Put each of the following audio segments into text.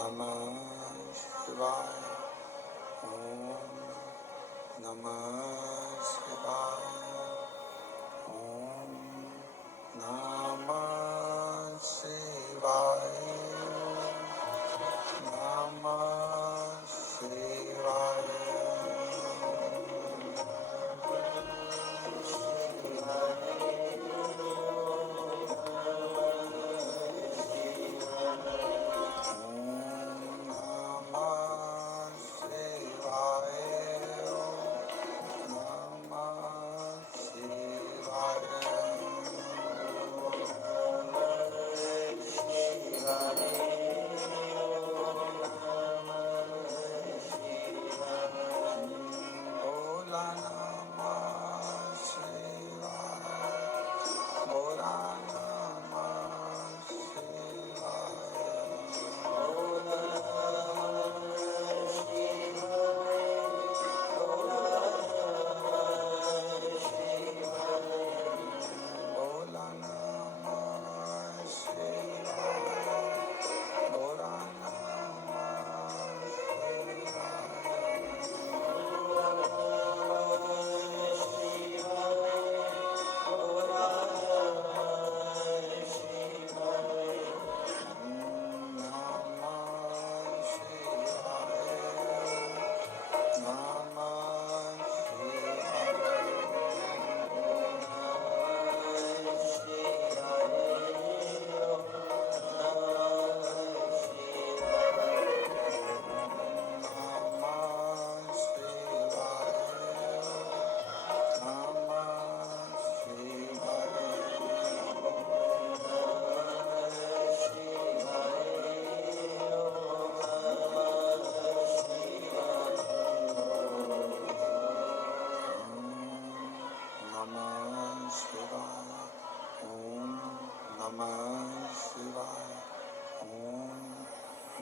नमः शिवाय। ओम नमः शिवाय। ओम नमः शिवाय।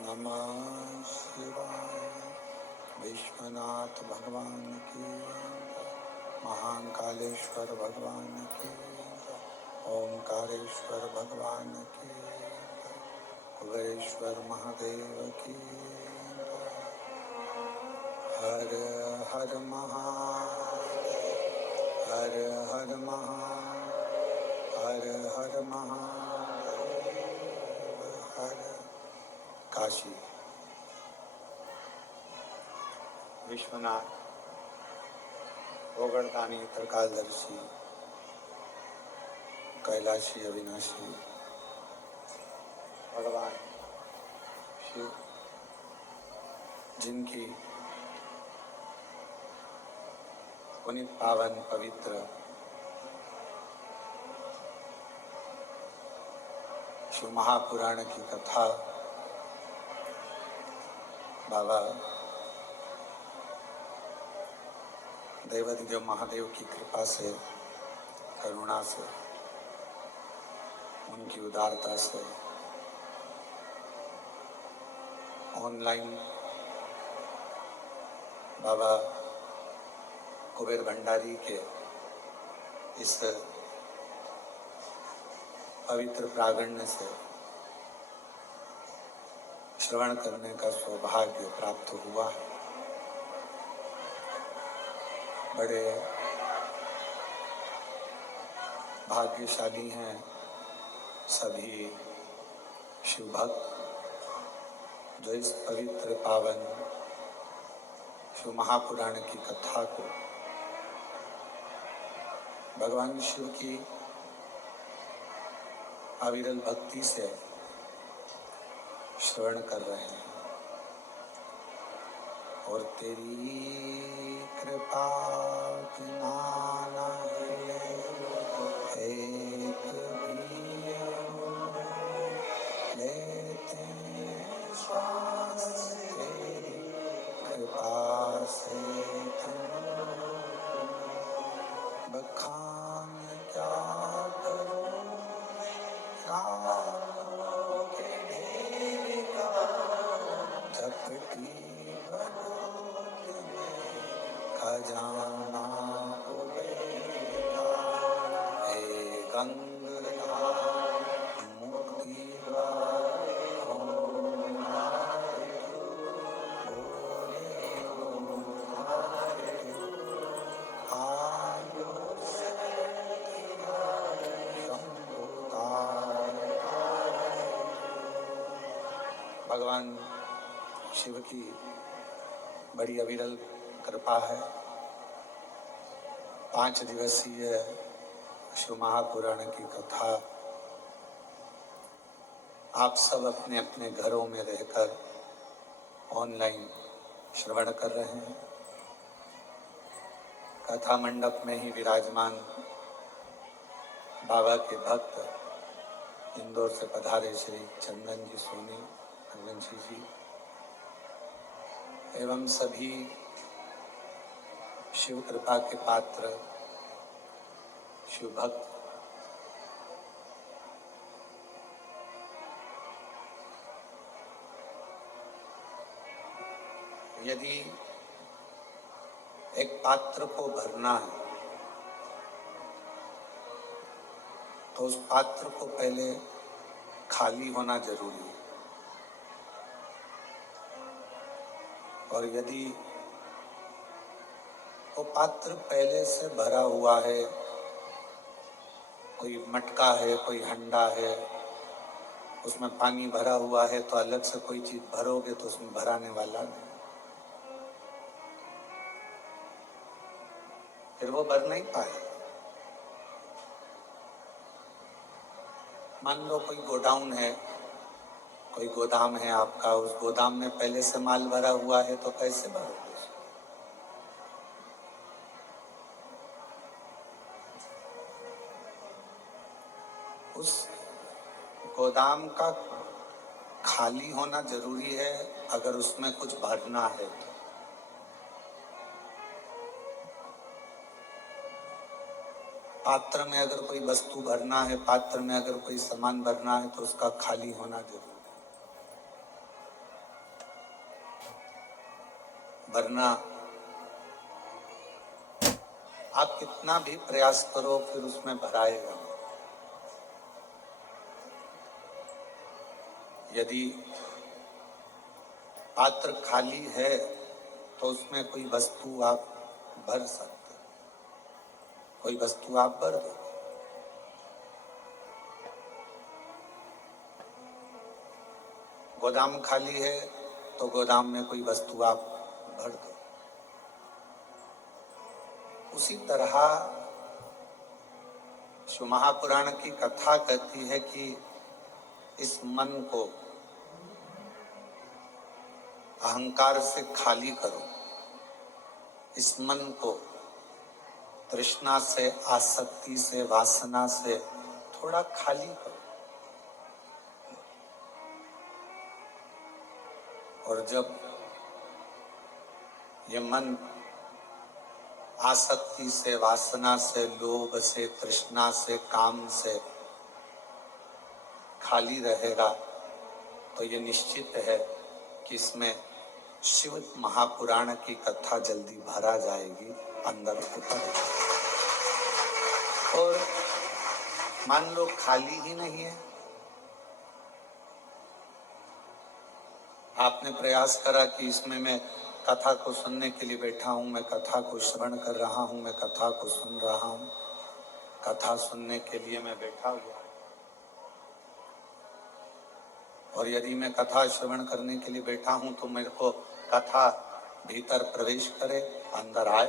नमः शिवाय। विश्वनाथ भगवान की, महाकालेश्वर भगवान की, ओंकारेश्वर भगवान की, कुबेरेश्वर महादेव की। हर हर महादेव, हर हर महादेव, हर हर महादेव, हर। काशी विश्वनाथ ओगड़दानी त्रिकालदर्शी कैलाशी अविनाशी भगवान शिव, जिनकी पुनीत पावन पवित्र शिव महापुराण की कथा बाबा देवाधिदेव महादेव की कृपा से, करुणा से, उनकी उदारता से ऑनलाइन बाबा कुबेर भंडारी के इस पवित्र प्रांगण से श्रवण करने का सौभाग्य प्राप्त हुआ है। बड़े भाग्यशाली हैं सभी शिव भक्त जो इस पवित्र पावन शिव महापुराण की कथा को भगवान शिव की अविरल भक्ति से श्रवण कर रहे हैं। और तेरी कृपा बिना नहीं एक भी लेते श्वास, तेरी कृपा से बखान क्या करूं, राहों के ढेर का झपटी खजाना कुबेरा, हे गंगाधार मुक्ति भगवान शिव की बड़ी अविरल कृपा है। 5 दिवसीय शिव महापुराण की कथा आप सब अपने अपने घरों में रहकर ऑनलाइन श्रवण कर रहे हैं। कथा मंडप में ही विराजमान बाबा के भक्त इंदौर से पधारे श्री चंदन जी सोनी हरवंशी जी एवं सभी शिव कृपा के पात्र शिव भक्त यदि एक पात्र को भरना है तो उस पात्र को पहले खाली होना जरूरी है। और यदि वो पात्र पहले से भरा हुआ है, कोई मटका है, कोई हंडा है, उसमें पानी भरा हुआ है, तो अलग से कोई चीज भरोगे तो उसमें भराने वाला नहीं, फिर वो भर नहीं पाए। मान लो कोई गोडाउन है, कोई गोदाम है आपका, उस गोदाम में पहले से माल भरा हुआ है तो कैसे भरोगे? उस गोदाम का खाली होना जरूरी है अगर उसमें कुछ भरना है तो। पात्र में अगर कोई वस्तु भरना है, पात्र में अगर कोई सामान भरना है तो उसका खाली होना जरूरी है। वरना आप कितना भी प्रयास करो फिर उसमें भराएगा। यदि पात्र खाली है तो उसमें कोई वस्तु आप भर सकते, कोई वस्तु आप भर दो। गोदाम खाली है तो गोदाम में कोई वस्तु आप भर दो। उसी तरह शिव महापुराण की कथा कहती है कि इस मन को अहंकार से खाली करो, इस मन को तृष्णा से, आसक्ति से, वासना से थोड़ा खाली करो। और जब ये मन आसक्ति से, वासना से, लोभ से, तृष्णा से, काम से खाली रहेगा तो ये निश्चित है कि इसमें शिव महापुराण की कथा जल्दी भरा जाएगी, अंदर उतर जाएगी। और मान लो खाली ही नहीं है, आपने प्रयास करा कि इसमें मैं कथा को सुनने के लिए बैठा हूं, मैं कथा को श्रवण कर रहा हूं, मैं कथा को सुन रहा हूं, कथा सुनने के लिए मैं बैठा हुआ। और यदि मैं कथा श्रवण करने के लिए बैठा हूं तो मेरे को कथा भीतर प्रवेश करे, अंदर आए,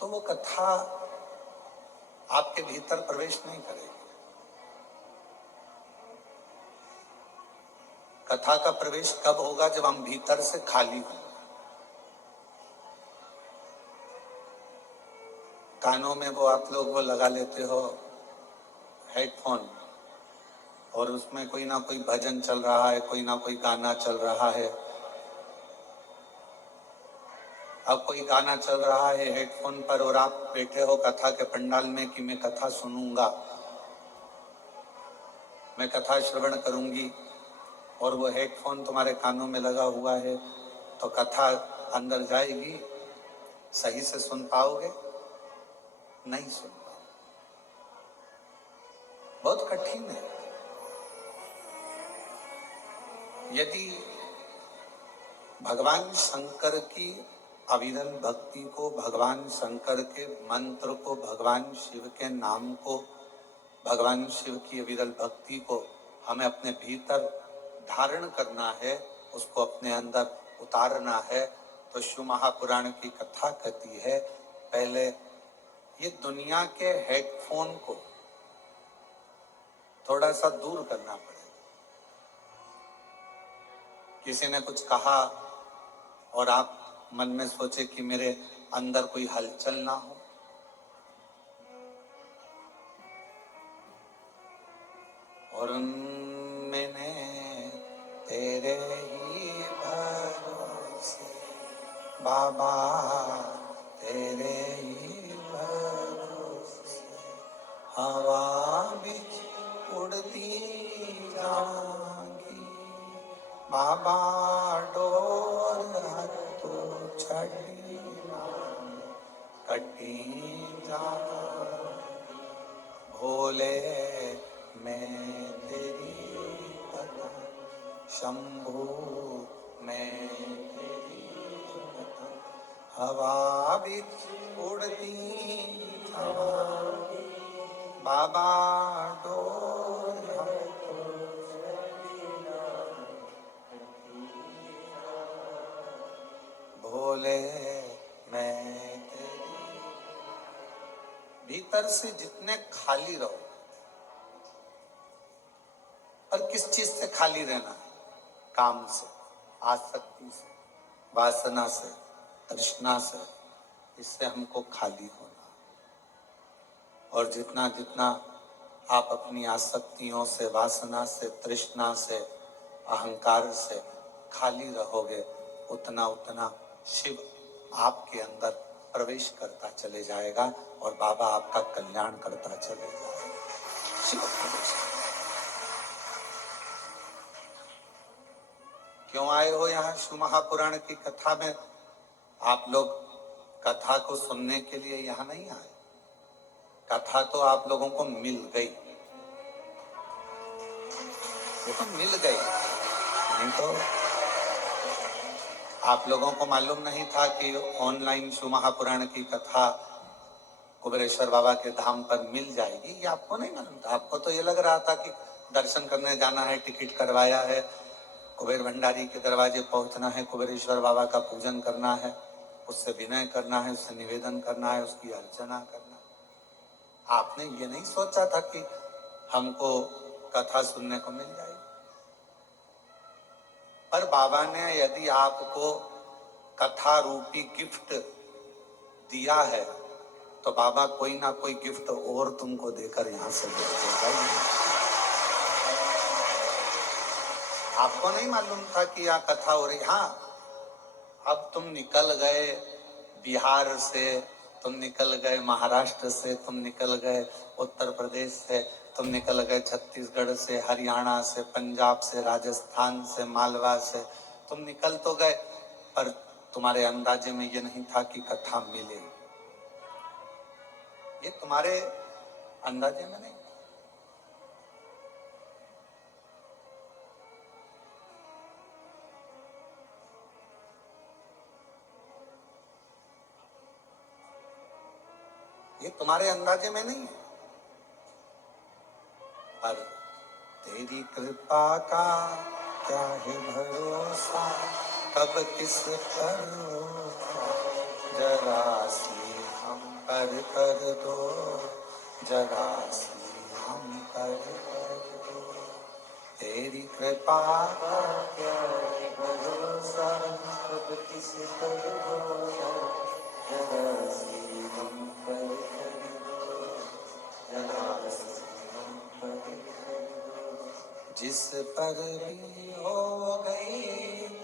तो वो कथा आपके भीतर प्रवेश नहीं करेगी। कथा का प्रवेश कब होगा? जब हम भीतर से खाली हों। कानों में वो आप लोग वो लगा लेते हो हेडफोन, और उसमें कोई ना कोई भजन चल रहा है, कोई ना कोई गाना चल रहा है। अब कोई गाना चल रहा है हेडफोन पर और आप बैठे हो कथा के पंडाल में कि मैं कथा सुनूंगा, मैं कथा श्रवण करूंगी, और वो हेडफोन तुम्हारे कानों में लगा हुआ है, तो कथा अंदर जाएगी? सही से सुन पाओगे? नहीं सुन पाओगे। बहुत कठिन है। यदि भगवान शंकर की अविरल भक्ति को, भगवान शंकर के मंत्र को, भगवान शिव के नाम को भगवान शिव की अविरल भक्ति को हमें अपने भीतर धारण करना है, उसको अपने अंदर उतारना है। तो शिव महापुराण की कथा कहती है, पहले ये दुनिया के हेडफोन को थोड़ा सा दूर करना पड़ेगा। किसी ने कुछ कहा और आप मन में सोचे कि मेरे अंदर कोई हलचल ना हो, और मैंने तेरे ही भरोसे बाबा, तेरे ही भरोसे हवा बिच उड़ती जाऊंगी बाबा, डोर हथो छड़ी कटी जा भोले, मैं तेरी कथा शंभू, मैं तेरी कथा हवा बिच उड़ती जाऊंगी बाबा, डोर हथो भोले, मैं तेरी। भीतर से जितने खाली रहो, और किस चीज से खाली रहना है? काम से, आसक्ति से, वासना से, तृष्णा से, इससे हमको खाली होना। और जितना जितना आप अपनी आसक्तियों से, वासना से, तृष्णा से, अहंकार से खाली रहोगे, उतना उतना शिव आपके अंदर प्रवेश करता चले जाएगा और बाबा आपका कल्याण करता चले जाएगा। शिव प्रवेश। क्यों आए हो यहाँ शिव महापुराण की कथा में? आप लोग कथा को सुनने के लिए यहाँ नहीं आए, कथा तो आप लोगों को मिल गई, वो तो मिल गई। नहीं तो आप लोगों को मालूम नहीं था कि ऑनलाइन शिव महापुराण की कथा कुबेरेश्वर बाबा के धाम पर मिल जाएगी, ये आपको नहीं मालूम था। आपको तो ये लग रहा था कि दर्शन करने जाना है, टिकट करवाया है, कुबेर भंडारी के दरवाजे पहुंचना है, कुबेरेश्वर बाबा का पूजन करना है, उससे विनय करना है, उससे निवेदन करना है, उसकी अर्चना करना है। आपने ये नहीं सोचा था कि हमको कथा सुनने को मिल जाएगी। पर बाबा ने यदि आपको कथा रूपी गिफ्ट दिया है, तो बाबा कोई ना कोई गिफ्ट और तुमको देकर यहां से भेजेगा। आपको नहीं मालूम था कि यहाँ कथा हो रही। हाँ, अब तुम निकल गए बिहार से, तुम निकल गए महाराष्ट्र से, तुम निकल गए उत्तर प्रदेश से, तुम निकल गए छत्तीसगढ़ से, हरियाणा से, पंजाब से, राजस्थान से, मालवा से, तुम निकल तो गए, पर तुम्हारे अंदाजे में ये नहीं था कि कथा मिले। ये तुम्हारे अंदाजे में नहीं। ये तुम्हारे अंदाजे में नहीं है। पर तेरी कृपा का क्या है भरोसा, कब किस पर जरा सी हम पर कर दो, जरा सी हम पर दो। तेरी कृपा का क्या है भरोसा, कब किस पर जरा सी हम पर दो, जरा सी हम पर दो। जिस पर भी हो गई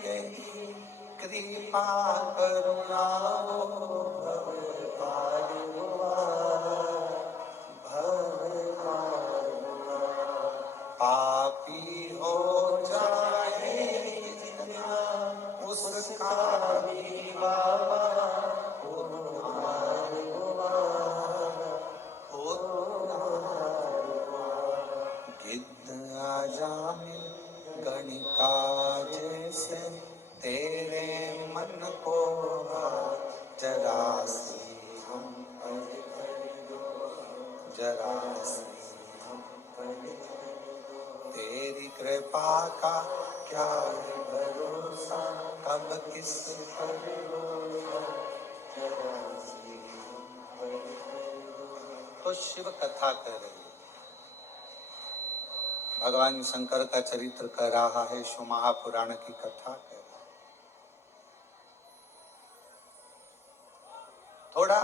तेरी कृपा करुणा, हो भव पार हुआ, भव पार हुआ। पापी हो चाहे जितना, उसका भी बाबा उद्धार हुआ, उद्धार हुआ। गिद्ध आजा मिल गणिका जैसे, तेरे मन को जरा सी हम पर कर दो, जरा सी कृपा का क्या है भरोसा, कब किस पर तो शिव कथा कह रही है। भगवान शंकर का चरित्र कह रहा है, शिव महापुराण की कथा कह रहा है। थोड़ा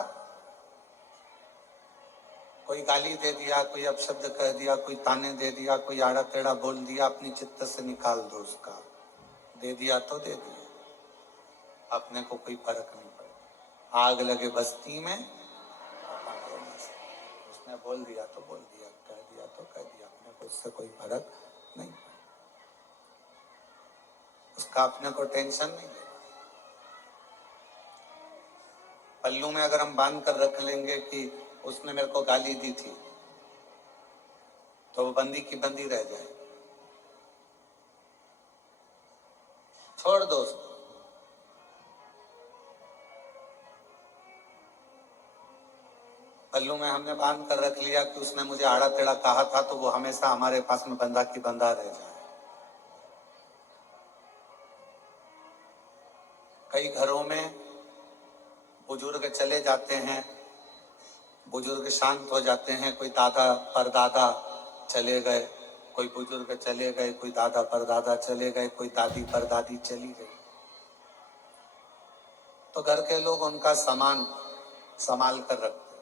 कोई गाली दे दिया, कोई अपशब्द कह दिया, कोई ताने दे दिया, कोई आड़ा टेढ़ा बोल दिया, अपनी चित्त से निकाल दो उसका। दे दिया तो दे दिया, अपने को कोई फर्क नहीं पड़ेगा। आग लगे बस्ती में, उसने बोल दिया तो बोल दिया, कह दिया तो कह दिया, अपने को उससे कोई फर्क नहीं पड़ेगा, उसका अपने को टेंशन नहीं लेगा। पल्लू में अगर हम बांध कर रख लेंगे कि उसने मेरे को गाली दी थी, तो वो बंदी की बंदी रह जाए। छोड़ दो उसको। पल्लू में हमने बांध कर रख लिया कि उसने मुझे आड़ा टेढ़ा कहा था, तो वो हमेशा हमारे पास में बंदा की बंदा रह जाए। कई घरों में बुजुर्ग चले जाते हैं, बुजुर्ग शांत हो जाते हैं, कोई दादा परदादा चले गए, कोई बुजुर्ग चले गए, कोई दादा परदादा चले गए, कोई दादी परदादी चली गई, तो घर के लोग उनका सामान संभाल कर रखते हैं।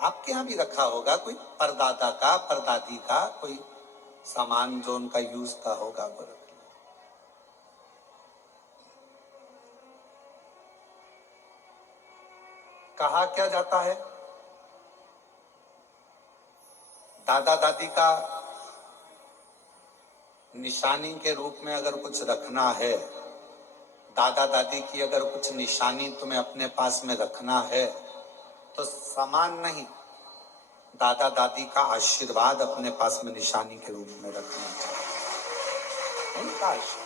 आपके यहाँ भी रखा होगा कोई परदादा का, परदादी का कोई सामान जो उनका यूज का होगा, वो रख लिया। कहा क्या जाता है, दादा दादी का निशानी के रूप में अगर कुछ रखना है, दादा दादी की अगर कुछ निशानी तुम्हें अपने पास में रखना है, तो सामान नहीं, दादा दादी का आशीर्वाद अपने पास में निशानी के रूप में रखना चाहिए। उनका आशीर्वाद,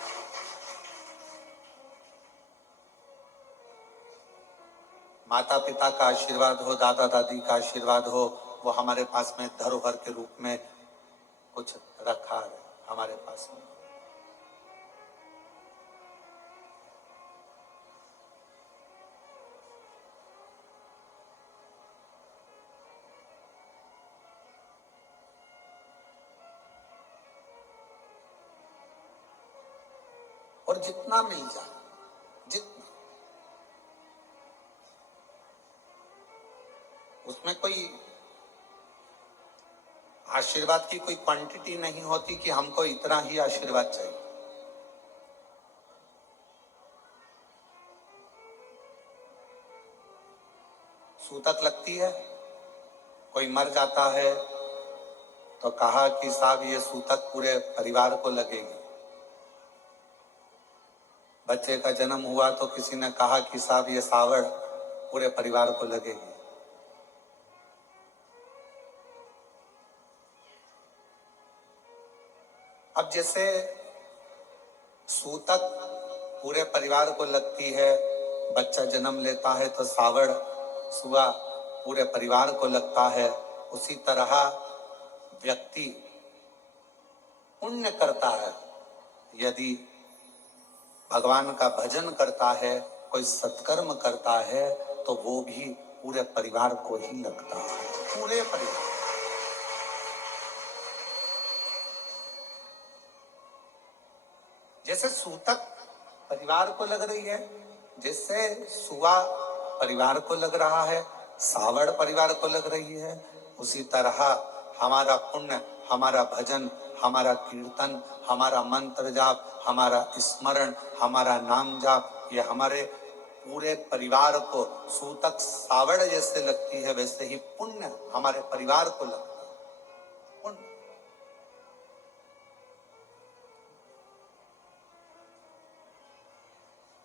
माता पिता का आशीर्वाद हो, दादा दादी का आशीर्वाद हो, वो हमारे पास में धरोहर के रूप में कुछ रखा है हमारे पास में। और जितना मिल जाए, जितना, उसमें कोई आशीर्वाद की कोई क्वांटिटी नहीं होती कि हमको इतना ही आशीर्वाद चाहिए। सूतक लगती है, कोई मर जाता है तो कहा कि साहब ये सूतक पूरे परिवार को लगेगी। बच्चे का जन्म हुआ तो किसी ने कहा कि साहब ये सावड़ पूरे परिवार को लगेगी। अब जैसे सूतक पूरे परिवार को लगती है, बच्चा जन्म लेता है तो सावड़ सुआ पूरे परिवार को लगता है, उसी तरह व्यक्ति पुण्य करता है, यदि भगवान का भजन करता है, कोई सत्कर्म करता है, तो वो भी पूरे परिवार को ही लगता है, पूरे परिवार। जैसे सूतक परिवार को लग रही है, जिससे सुआ परिवार को लग रहा है, सावड़ परिवार को लग रही है, उसी तरह हमारा पुण्य, हमारा भजन, हमारा कीर्तन, हमारा मंत्र जाप, हमारा स्मरण, हमारा नाम जाप, ये हमारे पूरे परिवार को सूतक सावड़ जैसे लगती है, वैसे ही पुण्य हमारे परिवार को लगता है। पुण्य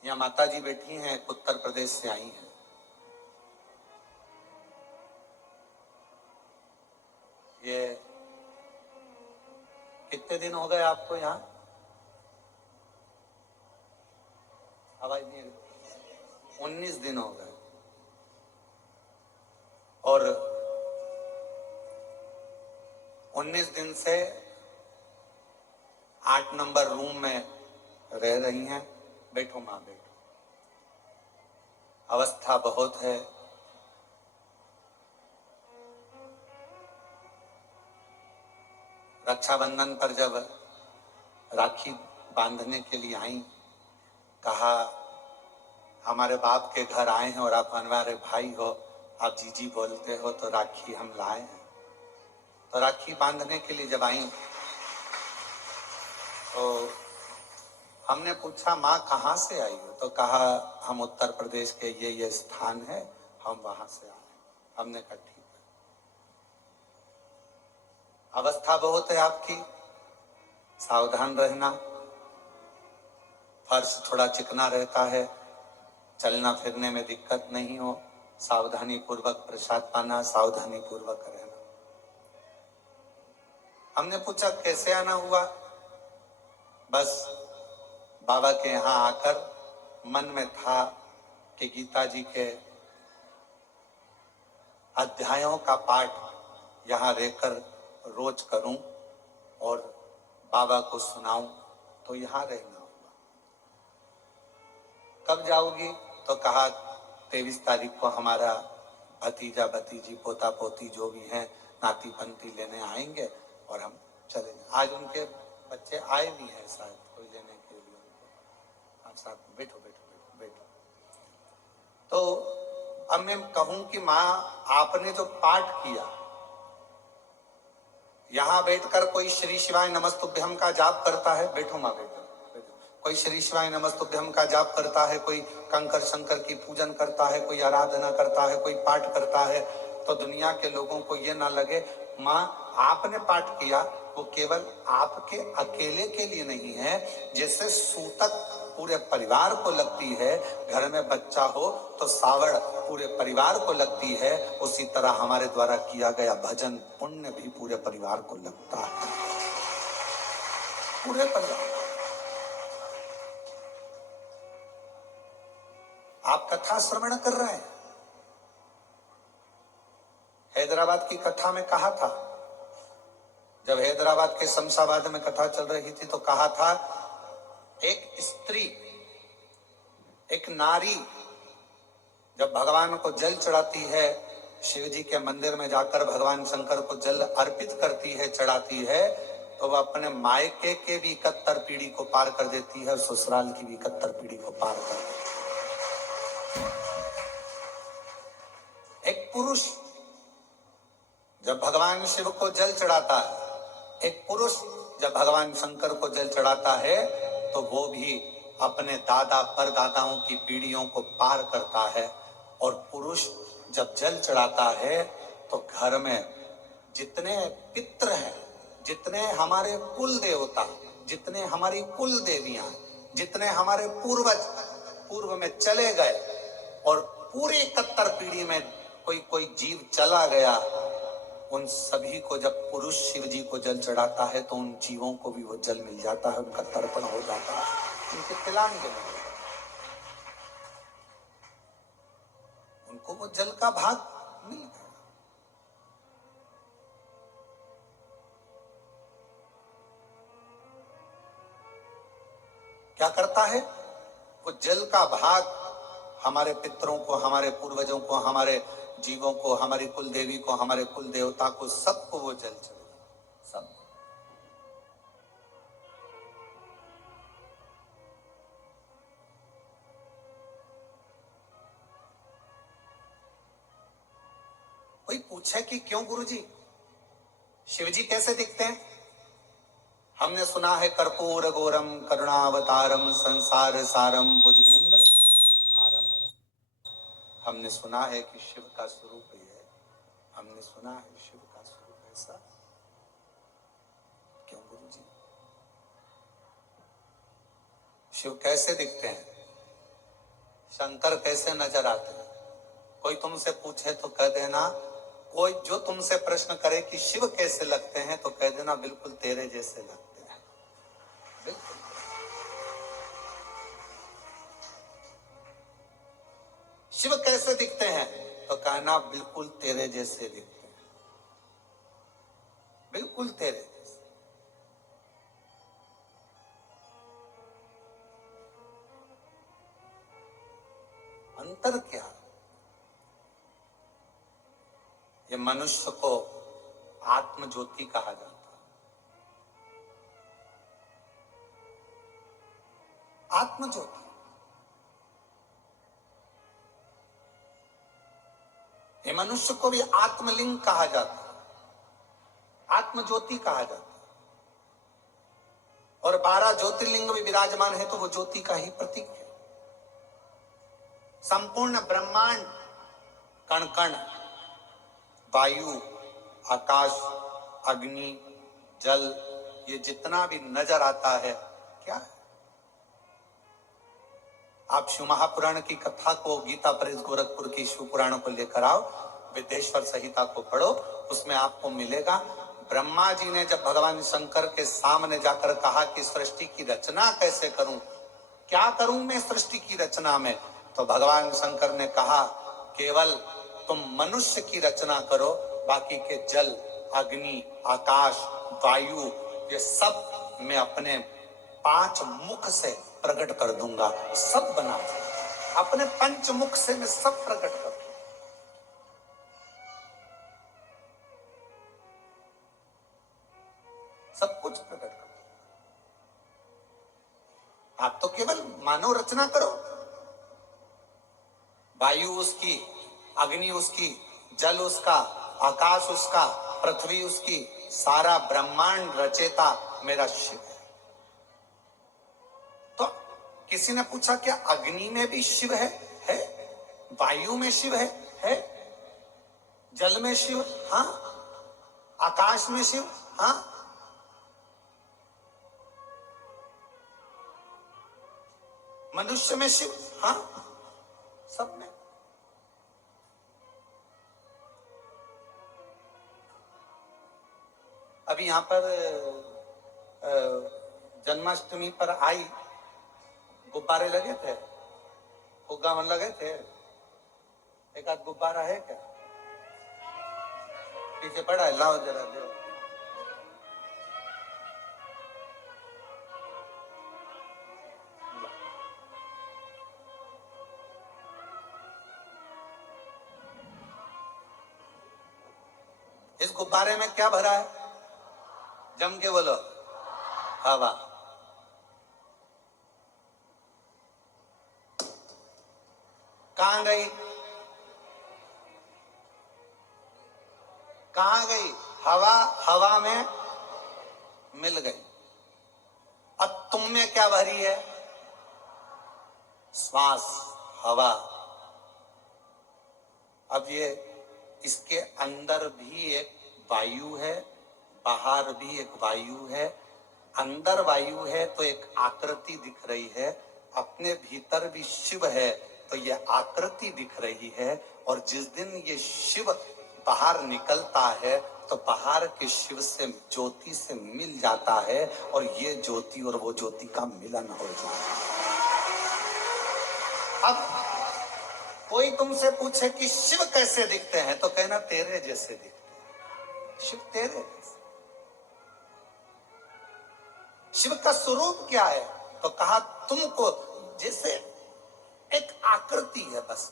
यहाँ माता जी बैठी हैं, उत्तर प्रदेश से आई हैं। ये कितने दिन हो गए आपको यहाँ? आवाज नहीं, 19 दिन हो गए। और 19 दिन से 8 नंबर रूम में रह रही हैं। बैठो माँ बैठो, अवस्था बहुत है। रक्षाबंधन पर जब राखी बांधने के लिए आई, कहा हमारे बाप के घर आए हैं और आप हमारे भाई हो, आप जीजी बोलते हो तो राखी हम लाए हैं। तो राखी बांधने के लिए जब आई तो हमने पूछा माँ कहाँ से आई हो? तो कहा हम उत्तर प्रदेश के ये स्थान है, हम वहां से आए। हमने कहा ठीक है। अवस्था बहुत है आपकी, सावधान रहना। फर्श थोड़ा चिकना रहता है, चलना फिरने में दिक्कत नहीं हो, सावधानी पूर्वक प्रसाद पाना, सावधानी पूर्वक रहना। हमने पूछा कैसे आना हुआ? बस बाबा के यहाँ आकर मन में था कि गीता जी के अध्यायों का पाठ यहाँ रहकर रोज करूं और बाबा को सुनाऊं, तो यहाँ रहना होगा। कब जाओगी? तो कहा 23 तारीख को हमारा भतीजा भतीजी पोता पोती जो भी हैं नाती पंती लेने आएंगे और हम चलेंगे। आज उनके बच्चे आए भी हैं शायद कोई लेने के लिए उनको। आप साथ में बैठो बैठो बैठो बैठो। तो अब मैं कहूं कि माँ आपने जो पाठ किया, यहां बैठकर कोई श्री शिवाय नमस्तुभ्यम का जाप करता है? बैठो माँ बैठो बैठो। कोई श्री शिवाय नमस्तुभ्यम का जाप करता है, कोई कंकर शंकर की पूजन करता है, कोई आराधना करता है, कोई पाठ करता है, तो दुनिया के लोगों को ये ना लगे माँ आपने पाठ किया वो केवल आपके अकेले के लिए नहीं है। जैसे सूतक पूरे परिवार को लगती है, घर में बच्चा हो तो सावड़ पूरे परिवार को लगती है, उसी तरह हमारे द्वारा किया गया भजन पुण्य भी पूरे परिवार को लगता है। पूरे परिवार। आप कथा श्रवण कर रहे हैं। हैदराबाद की कथा में कहा था, जब हैदराबाद के शमशाबाद में कथा चल रही थी तो कहा था एक स्त्री, एक नारी जब भगवान को जल चढ़ाती है, शिव जी के मंदिर में जाकर भगवान शंकर को जल अर्पित करती है, चढ़ाती है, तो वह अपने मायके के भी 71 पीढ़ी को पार कर देती है और ससुराल की भी 71 पीढ़ी को पार कर देती है। एक पुरुष जब भगवान शिव को जल चढ़ाता है, एक पुरुष जब भगवान शंकर को जल चढ़ाता है, तो वो भी अपने दादा परदादाओं की पीढ़ियों को पार करता है। और पुरुष जब जल चढ़ाता है तो घर में जितने पितृ हैं, जितने हमारे कुल देवता, जितने हमारी कुल देवियां, जितने हमारे पूर्वज पूर्व में चले गए और पूरे 71 पीढ़ी में कोई कोई जीव चला गया, उन सभी को जब पुरुष शिव जी को जल चढ़ाता है तो उन जीवों को भी वो जल मिल जाता है, उनका तर्पण हो जाता है, उनके तिलांजलि हो जाता है, उनको वो जल का भाग मिल गया। क्या करता है वो जल का भाग? हमारे पितरों को, हमारे पूर्वजों को, हमारे जीवों को, हमारी कुल देवी को, हमारे कुल देवता को, सबको वो जल चढ़े, सब। कोई पूछे कि क्यों गुरुजी शिवजी कैसे दिखते हैं? हमने सुना है कर्पूर गौरम करुणावतारम संसार सारम भुजगेंद्र हारम। हमने सुना है कि शिव का स्वरूप ये है, हमने सुना है शिव का स्वरूप ऐसा। क्यों गुरुजी? शिव कैसे दिखते हैं? शंकर कैसे नजर आते हैं? कोई तुमसे पूछे तो कह देना, कोई जो तुमसे प्रश्न करे कि शिव कैसे लगते हैं तो कह देना बिल्कुल तेरे जैसे लगते हैं, बिल्कुल। शिव कैसे दिखते हैं तो कहना बिल्कुल तेरे जैसे दिखते हैं। बिल्कुल तेरे जैसे। अंतर क्या? ये मनुष्य को आत्म ज्योति कहा जाता है। आत्म ज्योति। ये मनुष्य को भी आत्मलिंग कहा जाता है, आत्म ज्योति कहा जाता है। और 12 ज्योतिर्लिंग भी विराजमान है तो वो ज्योति का ही प्रतीक है। संपूर्ण ब्रह्मांड, कण कण, वायु, आकाश, अग्नि, जल, ये जितना भी नजर आता है क्या है? आप शिव महापुराण की कथा को, गीता प्रेस गोरखपुर की शिव पुराण को लेकर आओ, विदेश्वर संहिता को पढ़ो, उसमें आपको मिलेगा। ब्रह्मा जी ने जब भगवान शंकर के सामने जाकर कहा कि सृष्टि की रचना कैसे करूं, क्या करूं मैं सृष्टि की रचना में, तो भगवान शंकर ने कहा केवल तुम मनुष्य की रचना करो, बाकी के जल, अग्नि, आकाश, वायु, ये सब मैं अपने 5 मुख से प्रकट कर दूंगा, सब बना दूंगा। अपने 5 मुख से मैं सब प्रकट कर दूंगा, सब कुछ प्रकट कर दूंगा। आप तो केवल मानव रचना करो, वायु उसकी, अग्नि उसकी, जल उसका, आकाश उसका, पृथ्वी उसकी, सारा ब्रह्मांड रचेता मेरा शिव है। तो किसी ने पूछा क्या अग्नि में भी शिव है? है। वायु में शिव है। जल में शिव, हाँ। आकाश में शिव, हाँ। मनुष्य में शिव, हाँ। सब में। अभी यहां पर जन्माष्टमी पर आई, गुब्बारे लगे थे, फुग्गा मन लगे थे। एक आध गुब्बारा है क्या? पीछे पड़ा है, लाओ जरा दे। इस गुब्बारे में क्या भरा है? जम के बोलो, हवा। कहां गई? कहां गई हवा? हवा में मिल गई। अब तुम में क्या भरी है? श्वास, हवा। अब ये इसके अंदर भी एक वायु है, बाहर भी एक वायु है। अंदर वायु है तो एक आकृति दिख रही है, अपने भीतर भी शिव है तो ये आकृति दिख रही है। और जिस दिन ये शिव बाहर निकलता है तो बाहर के शिव से ज्योति से मिल जाता है और ये ज्योति और वो ज्योति का मिलन हो जाता है। अब कोई तुमसे पूछे कि शिव कैसे दिखते हैं तो कहना तेरे जैसे दिखते हैं। शिव तेरे जैसे। शिव का स्वरूप क्या है? तो कहा तुमको जैसे एक आकृति है, बस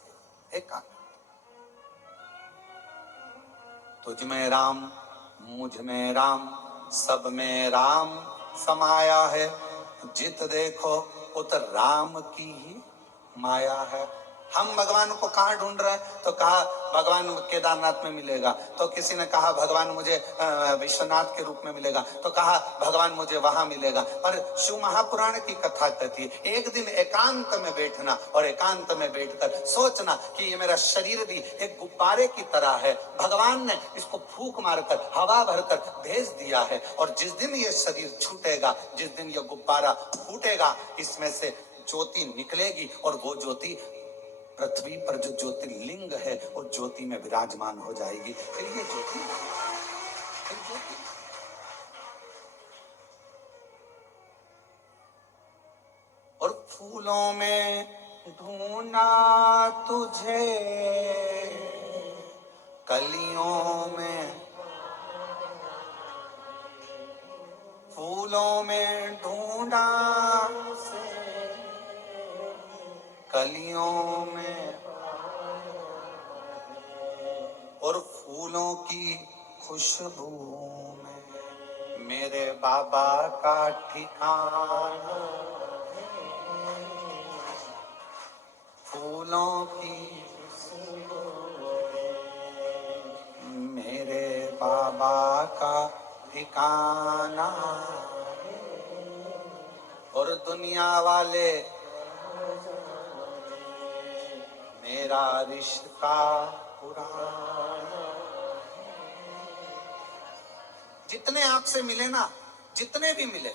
एक आकृति। तुझ में राम, मुझ में राम, सब में राम समाया है। जित देखो उत राम की ही माया है। हम भगवान को कहाँ ढूंढ रहे हैं? तो कहा भगवान केदारनाथ में मिलेगा, तो किसी ने कहा भगवान मुझे विश्वनाथ के रूप में मिलेगा, तो कहा भगवान मुझे वहां मिलेगा। पर शिव महापुराण की कथा कहती है एक दिन एकांत में बैठना और एकांत में बैठकर सोचना कि ये मेरा शरीर भी एक गुब्बारे की तरह है, भगवान ने इसको फूंक मारकर हवा भरकर भेज दिया है और जिस दिन ये शरीर छूटेगा, जिस दिन ये गुब्बारा फूटेगा, इसमें से ज्योति निकलेगी और वो ज्योति पृथ्वी पर जो ज्योतिर्लिंग है वो ज्योति में विराजमान हो जाएगी। फिर ये ज्योति और फूलों में ढूंढा तुझे, कलियों में कलियों में और फूलों की खुशबू में मेरे बाबा का ठिकाना। फूलों की मेरे बाबा का ठिकाना। और दुनिया वाले मेरा रिश्ता पुराना। जितने आपसे मिले ना, जितने भी मिले,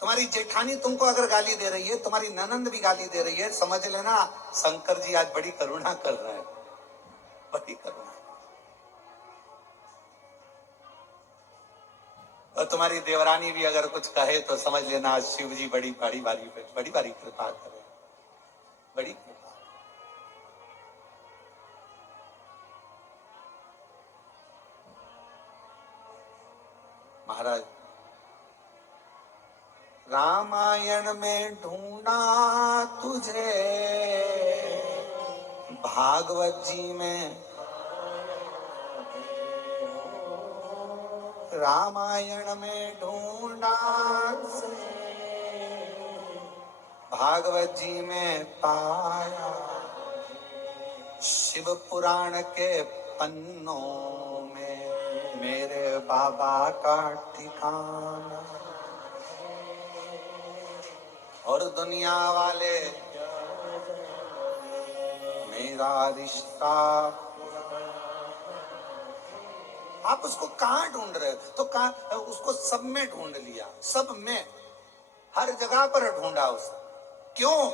तुम्हारी जेठानी तुमको अगर गाली दे रही है, तुम्हारी ननंद भी गाली दे रही है, समझ लेना शंकर जी आज बड़ी करुणा कर रहे हैं, बड़ी करुणा। और तुम्हारी देवरानी भी अगर कुछ कहे तो समझ लेना आज शिव जी बड़ी बड़ी बड़ी कृपा करे, बड़ी कृपा। महाराज रामायण में ढूंढा तुझे, भागवत जी में रामायण में ढूंढा, भागवत जी में पाया, शिव पुराण के पन्नों में मेरे बाबा का ठिकाना। और दुनिया वाले मेरा रिश्ता। आप उसको कहाँ ढूंढ रहे हो? तो कहाँ, उसको सब में ढूंढ लिया, सब में, हर जगह पर ढूंढा उसे। क्यों?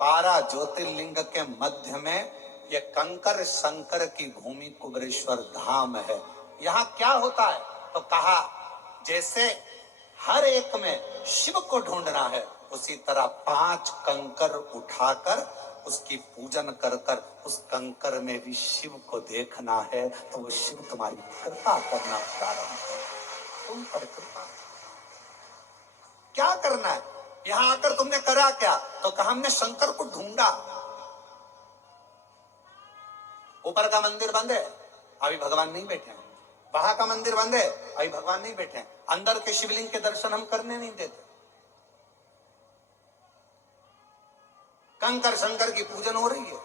12 ज्योतिर्लिंग के मध्य में ये कंकर शंकर की भूमि कुबेरेश्वर धाम है। यहाँ क्या होता है? तो कहा जैसे हर एक में शिव को ढूंढना है, उसी तरह 5 कंकर उठाकर उसकी पूजन कर कर उस कंकर में भी शिव को देखना है, तो वो शिव तुम्हारी कृपा करना प्रारंभ कर, तुम पर कृपा। क्या करना है? यहां आकर तुमने करा क्या? तो कहा हमने शंकर को ढूंढा। ऊपर का मंदिर बंद है, अभी भगवान नहीं बैठे हैं। वहां का मंदिर बंद है, अभी भगवान नहीं बैठे हैं। अंदर के शिवलिंग के दर्शन हम करने नहीं देते। कंकर शंकर की पूजन हो रही है।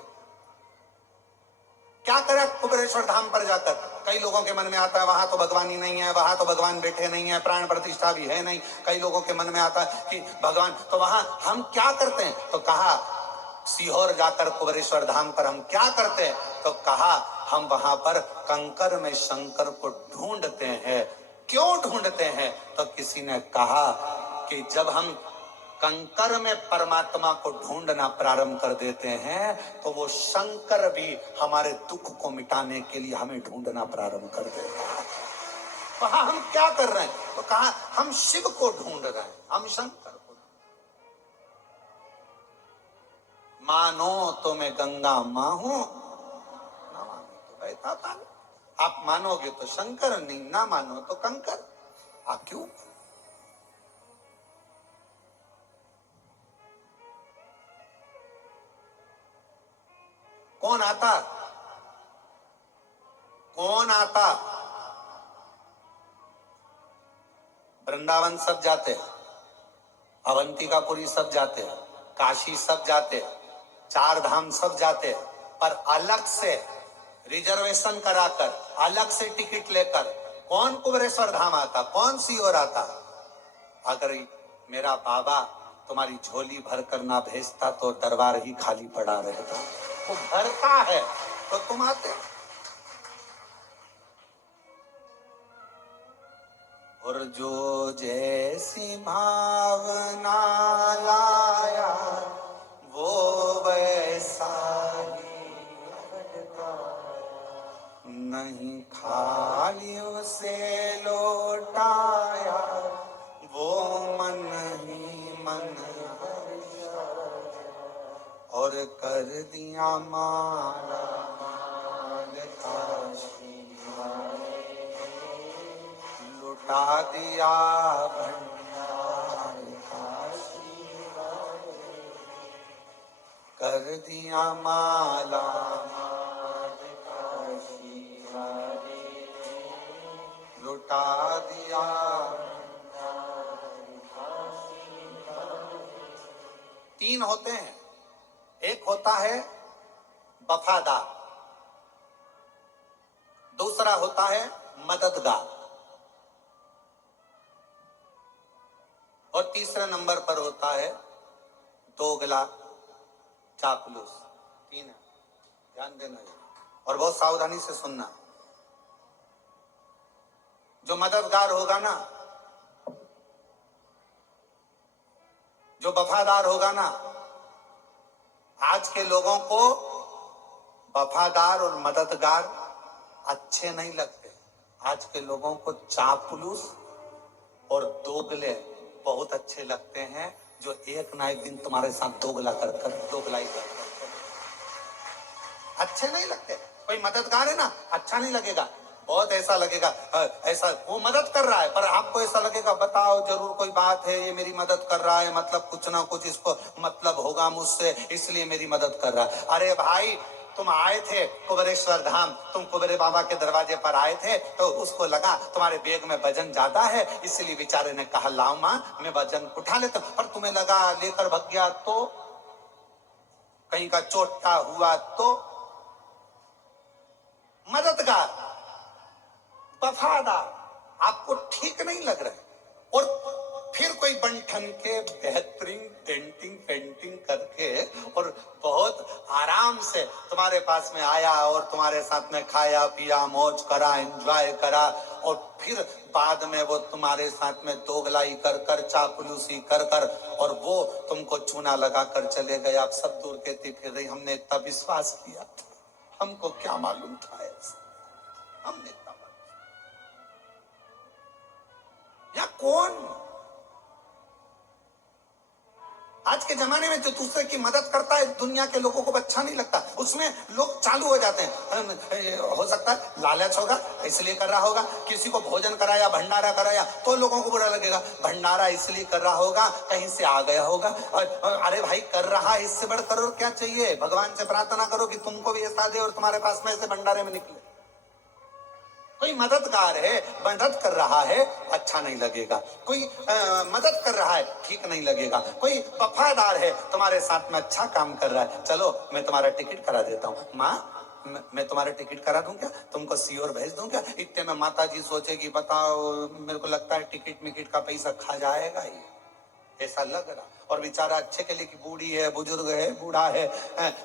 क्या करे कुबेरेश्वर धाम पर जाकर? कई लोगों के मन में आता है वहां तो भगवान ही नहीं है, वहां तो भगवान बैठे नहीं है, प्राण प्रतिष्ठा भी है नहीं। कई लोगों के मन में आता है कि भगवान, तो वहां हम क्या करते हैं? तो कहा सीहोर जाकर कुबेरेश्वर धाम पर हम क्या करते हैं? तो कहा हम वहां पर कंकर में शंकर को ढूंढते हैं। क्यों ढूंढते हैं? तो किसी ने कहा कि जब हम कंकर में परमात्मा को ढूंढना प्रारंभ कर देते हैं, तो वो शंकर भी हमारे दुख को मिटाने के लिए हमें ढूंढना प्रारंभ कर देता है। वहां हम क्या कर रहे हैं? तो कहा हम शिव को ढूंढ रहे हैं, हम शंकर को। मानो तो मैं गंगा मां हूं, ना मानो तो बहता पानी। आप मानोगे तो शंकर, नहीं ना मानो तो कंकर। आप क्यों? कौन आता? कौन आता? वृंदावन सब जाते हैं, अवंतिकापुरी सब जाते हैं, काशी सब जाते हैं, 4 धाम सब जाते हैं, पर अलग से रिजर्वेशन कराकर, अलग से टिकट लेकर कौन कुबेरेश्वर धाम आता? कौन सीहोर आता? अगर मेरा बाबा तुम्हारी झोली भर कर ना भेजता तो दरबार ही खाली पड़ा रहता। वो भरता है तो तुम आते। और जो जैसी भावना लाया वो वैसा ही नहीं, खाली उसे लौटाया वो मन ही मन, और कर दिया माला माल काशी, लुटा दिया भंडार काशी। कर दिया माला लुटा दिया। तीन होते हैं, एक होता है वफादार, दूसरा होता है मददगार, और तीसरे नंबर पर होता है दोगला चापलूस। तीन है, ध्यान देना और बहुत सावधानी से सुनना। जो मददगार होगा ना, जो वफादार होगा ना, आज के लोगों को वफादार और मददगार अच्छे नहीं लगते। आज के लोगों को चापलूस और दोगले बहुत अच्छे लगते हैं, जो एक ना एक दिन तुम्हारे साथ दोगलाई कर अच्छे नहीं लगते। कोई मददगार है ना, अच्छा नहीं लगेगा, बहुत ऐसा लगेगा ऐसा वो मदद कर रहा है, पर आपको ऐसा लगेगा बताओ जरूर कोई बात है, ये मेरी मदद कर रहा है, मतलब कुछ ना कुछ इसको मतलब होगा मुझसे, इसलिए मेरी मदद कर रहा है। अरे भाई, तुम आए थे कुबेरेश्वर धाम, तुम कुबेरे बाबा के दरवाजे पर आए थे, तो उसको लगा तुम्हारे बैग में वजन ज्यादा है, इसलिए बेचारे ने कहा लाओ मां मैं वजन उठा लेता हूं। पर तुम्हें लगा लेकर भग गया तो, कहीं का चोटा हुआ तो। मददगार, वफादार आपको ठीक नहीं लग रहा है, और फिर कोई बंठन के बेहतरीन डेंटिंग पेंटिंग करके और बहुत आराम से तुम्हारे पास में आया और तुम्हारे साथ में खाया पिया मौज करा एंजॉय करा, और फिर बाद में वो तुम्हारे साथ में दोगलाई कर कर चापलूसी कर कर और वो तुमको चूना लगा कर चले गए। आप सब दूर कहते फिर रही हमने इतना विश्वास किया था, हमको क्या मालूम था ऐसा, हमने इतना या कौन। आज के जमाने में जो दूसरे की मदद करता है दुनिया के लोगों को अच्छा नहीं लगता, उसमें लोग चालू हो जाते हैं। हो सकता है लालच होगा इसलिए कर रहा होगा, किसी को भोजन कराया भंडारा कराया तो लोगों को बुरा लगेगा, भंडारा इसलिए कर रहा होगा कहीं से आ गया होगा। अरे भाई कर रहा है, इससे बढ़कर और क्या चाहिए। भगवान से प्रार्थना करो कि तुमको भी ऐसा दे और तुम्हारे पास में ऐसे भंडारे में निकले। कोई मददगार है, मदद कर रहा है, अच्छा नहीं लगेगा। कोई मदद कर रहा है, ठीक नहीं लगेगा। कोई वफादार है, तुम्हारे साथ में अच्छा काम कर रहा है, चलो मैं तुम्हारा टिकट करा देता हूँ माँ, मैं तुम्हारा टिकट करा दूं क्या, तुमको सीओर भेज दूं क्या। इतने में माता जी सोचेगी बताओ मेरे को लगता है टिकट मिकट का पैसा खा जाएगा ही, ऐसा लग रहा। और बेचारा अच्छे के लिए कि बूढ़ी है, बुजुर्ग है, बूढ़ा है,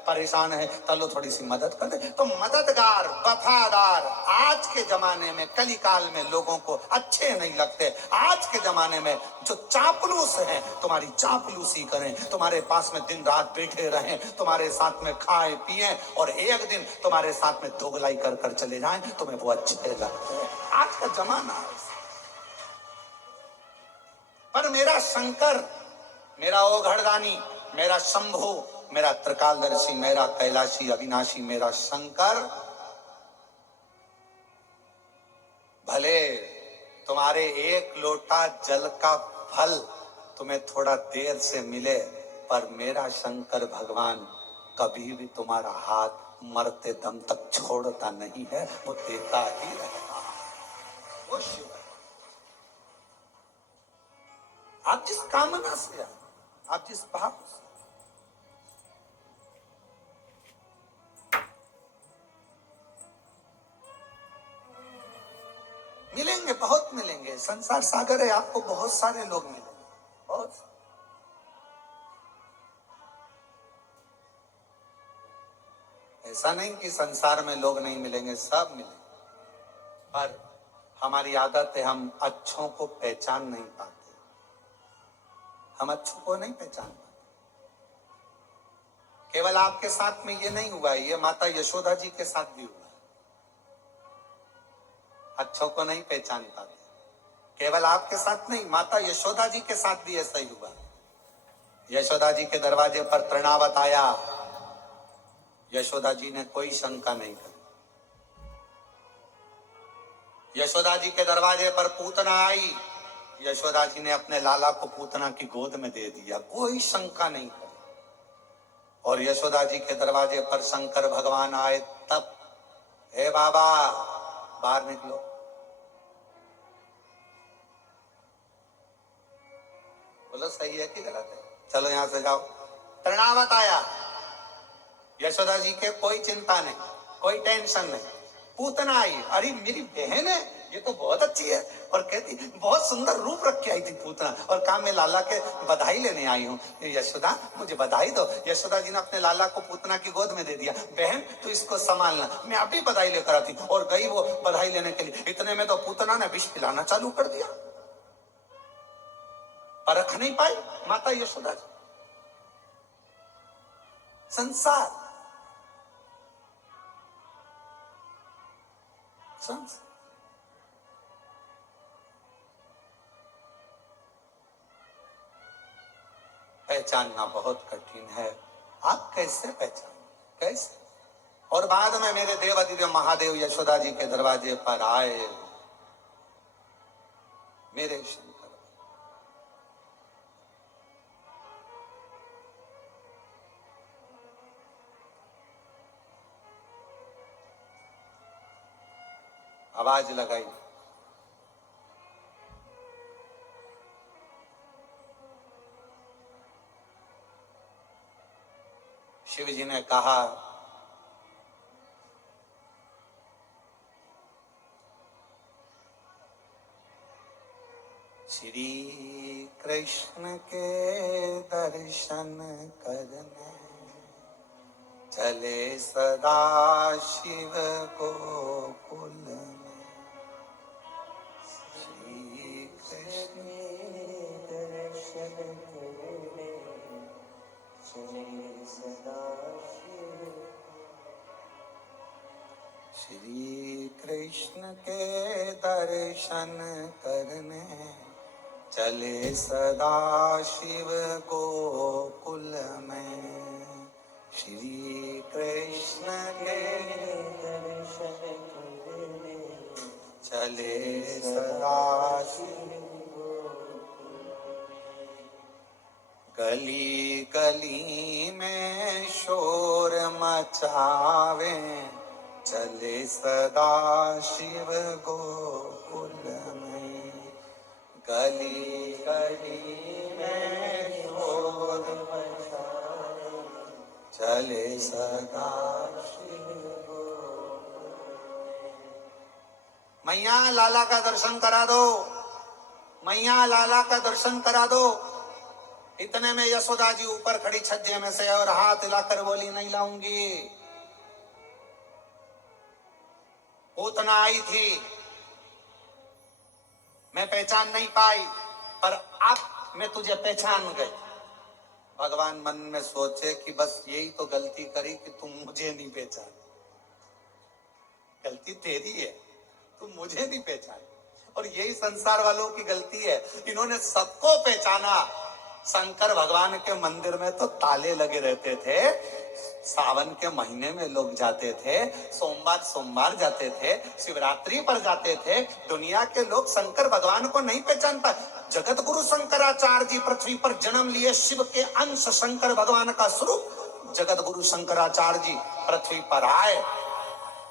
परेशान है, चलो थोड़ी सी मदद कर दे। तो मददगार वफादार आज के जमाने में कलिकाल में लोगों को अच्छे नहीं लगते। आज के जमाने में जो चापलूस हैं तुम्हारी चापलूसी करें, तुम्हारे पास में दिन रात बैठे रहें, तुम्हारे साथ में खाए पिए और एक दिन तुम्हारे साथ में दोगलाई कर कर चले जाएं, तुम्हें वो अच्छे लगते हैं। आज का जमाना है। पर मेरा शंकर, मेरा ओघड़दानी, मेरा शंभु, मेरा त्रिकालदर्शी, मेरा कैलाशी अविनाशी, मेरा शंकर भले तुम्हारे एक लोटा जल का फल तुम्हें थोड़ा देर से मिले, पर मेरा शंकर भगवान कभी भी तुम्हारा हाथ मरते दम तक छोड़ता नहीं है, वो देता ही रहता है। वो शिव है। आप जिस कामना से आए, आप जिस भाव से, मिलेंगे, बहुत मिलेंगे। संसार सागर है, आपको बहुत सारे लोग मिलेंगे, बहुत। ऐसा नहीं कि संसार में लोग नहीं मिलेंगे, सब मिलेंगे, पर हमारी आदत है हम अच्छों को पहचान नहीं पाते। हम अच्छों को नहीं पहचान पाते। केवल आपके साथ में ये नहीं हुआ, ये माता यशोदा जी के साथ भी हुआ। अच्छों को नहीं पहचान पाते। केवल आपके साथ नहीं, माता यशोदा जी के साथ भी ऐसा ही हुआ। यशोदा जी के दरवाजे पर तृणावत आया, यशोदा जी ने कोई शंका नहीं करी। यशोदा जी के दरवाजे पर पूतना आई, यशोदा जी ने अपने लाला को पूतना की गोद में दे दिया, कोई शंका नहीं करी। और यशोदा जी के दरवाजे पर शंकर भगवान आए तब, हे बाबा बाहर निकलो। बोलो सही है कि गलत है? चलो यहां से जाओ। तृणावत आया, यशोदा जी के कोई चिंता नहीं, कोई टेंशन नहीं। पूतना आई, अरे मेरी बहन है, ये तो बहुत अच्छी है, और कहती बहुत सुंदर रूप रख के आई थी पूतना, और काम में लाला के बधाई लेने आई हूँ। यशोदा मुझे बधाई दो। यशोदा जी ने अपने लाला को पूतना की गोद में दे दिया, बहन तू इसको संभालना, मैं अभी बधाई लेकर आती। और गई वो बधाई लेने के लिए। इतने में तो पूतना ने विष पिलाना चालू कर दिया। परख नहीं पाई माता यशोदा जी। संसार पहचानना बहुत कठिन है। आप कैसे पहचान, कैसे? और बाद में मेरे देवाधिदेव महादेव यशोदा जी के दरवाजे पर आए, मेरे शंकर। आवाज लगाई, शिव जी ने कहा, श्री कृष्ण के दर्शन करने चले सदा शिव गोकुल में। श्री कृष्ण दर्शन करने चले सदा शिव। श्री कृष्ण के दर्शन करने चले सदा शिव गोकुल में। श्री कृष्ण के दर्शन करने चले सदा शिव गोकुल में। गली गली में शोर मचावे चले सदा शिव गोकुल में। गली गली में शोर मचावे चले सदा शिव गोकुल में। मैया लाला का दर्शन करा दो, मैया लाला का दर्शन करा दो। इतने में यशोदा जी ऊपर खड़ी छज्जे में से और हाथ हिलाकर बोली, नहीं लाऊंगी। पूतना आई थी, मैं पहचान नहीं पाई, पर अब मैं तुझे पहचान गई। भगवान मन में सोचे कि बस यही तो गलती करी कि तुम मुझे नहीं पहचान। गलती तेरी है, तुम मुझे नहीं पहचान। और यही संसार वालों की गलती है, इन्होंने सबको पहचाना। शंकर भगवान के मंदिर में तो ताले लगे रहते थे, सावन के महीने में लोग जाते थे, सोमवार सोमवार जाते थे, शिवरात्रि पर जाते थे। दुनिया के लोग शंकर भगवान को नहीं पहचान पाए। जगत गुरु शंकराचार्य जी पृथ्वी पर जन्म लिए, शिव के अंश, शंकर भगवान का स्वरूप जगत गुरु शंकराचार्य जी पृथ्वी पर आए।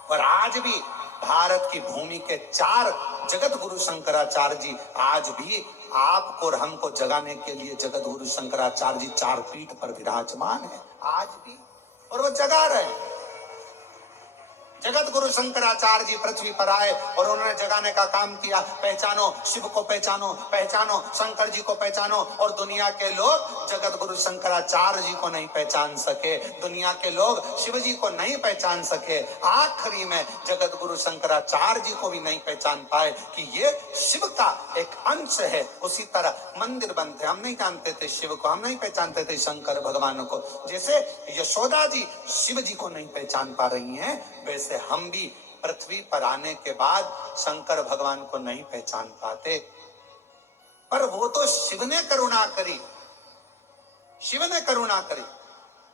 और आज भी भारत की भूमि के 4 जगत गुरु शंकराचार्य जी आज भी आपको और हमको जगाने के लिए जगत गुरु शंकराचार्य जी 4 पीठ पर विराजमान है आज भी, और वो जगा रहे हैं। जगत गुरु शंकराचार्य जी पृथ्वी पर आए और उन्होंने जगाने का काम किया। पहचानो शिव को, पहचानो, पहचानो शंकर जी को, पहचानो। और दुनिया के लोग जगत गुरु शंकराचार्य जी को नहीं पहचान सके, दुनिया के लोग शिव जी को नहीं पहचान सके। आखिरी में जगत गुरु शंकराचार्य जी को भी नहीं पहचान पाए कि ये शिव का एक अंश है। उसी तरह मंदिर बनते, हम नहीं जानते थे शिव को, हम नहीं पहचानते थे शंकर भगवान को। जैसे यशोदा जी शिव जी को नहीं पहचान पा रही हैं, वैसे हम भी पृथ्वी पर आने के बाद शंकर भगवान को नहीं पहचान पाते। पर वो तो शिव ने करुणा करी, शिव ने करुणा करी।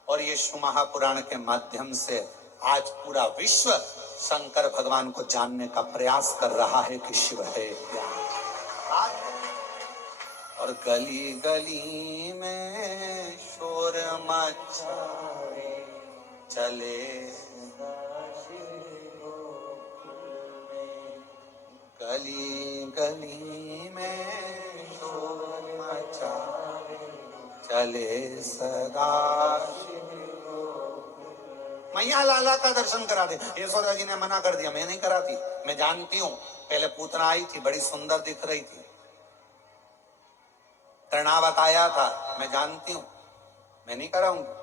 और ये शिव महापुराण के माध्यम से आज पूरा विश्व शंकर भगवान को जानने का प्रयास कर रहा है कि शिव है क्या। और गली गली में शोर मचाए चले गली गली में शोर मचाए, चले सदा मैया लाला का दर्शन करा दे। यशोदा जी ने मना कर दिया, मैं नहीं कराती, मैं जानती हूँ। पहले पूतना आई थी, बड़ी सुंदर दिख रही थी, तृणावत आया था, मैं जानती हूँ, मैं नहीं कराऊंगी।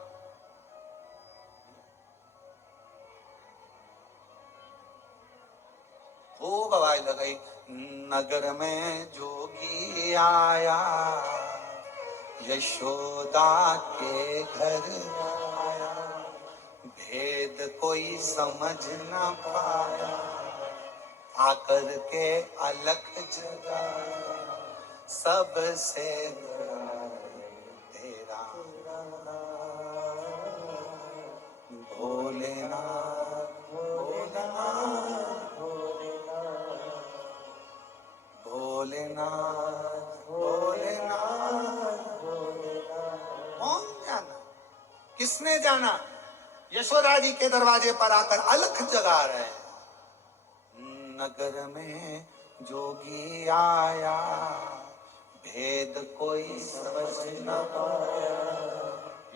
खूब आवाज लगाई, नगर में जोगी आया, यशोदा के घर आया, भेद कोई समझ न पाया, आकर के अलख जगाया, सबसे बड़ा तेरा भोलेनाथ, भोलेनाथ, भोलेनाथ, भोलेनाथ, भोलेनाथ। कौन जाना, किसने जाना? यशोदा जी के दरवाजे पर आकर अलख जगा रहे हैं। नगर में जोगी आया, भेद कोई समझ न पाया,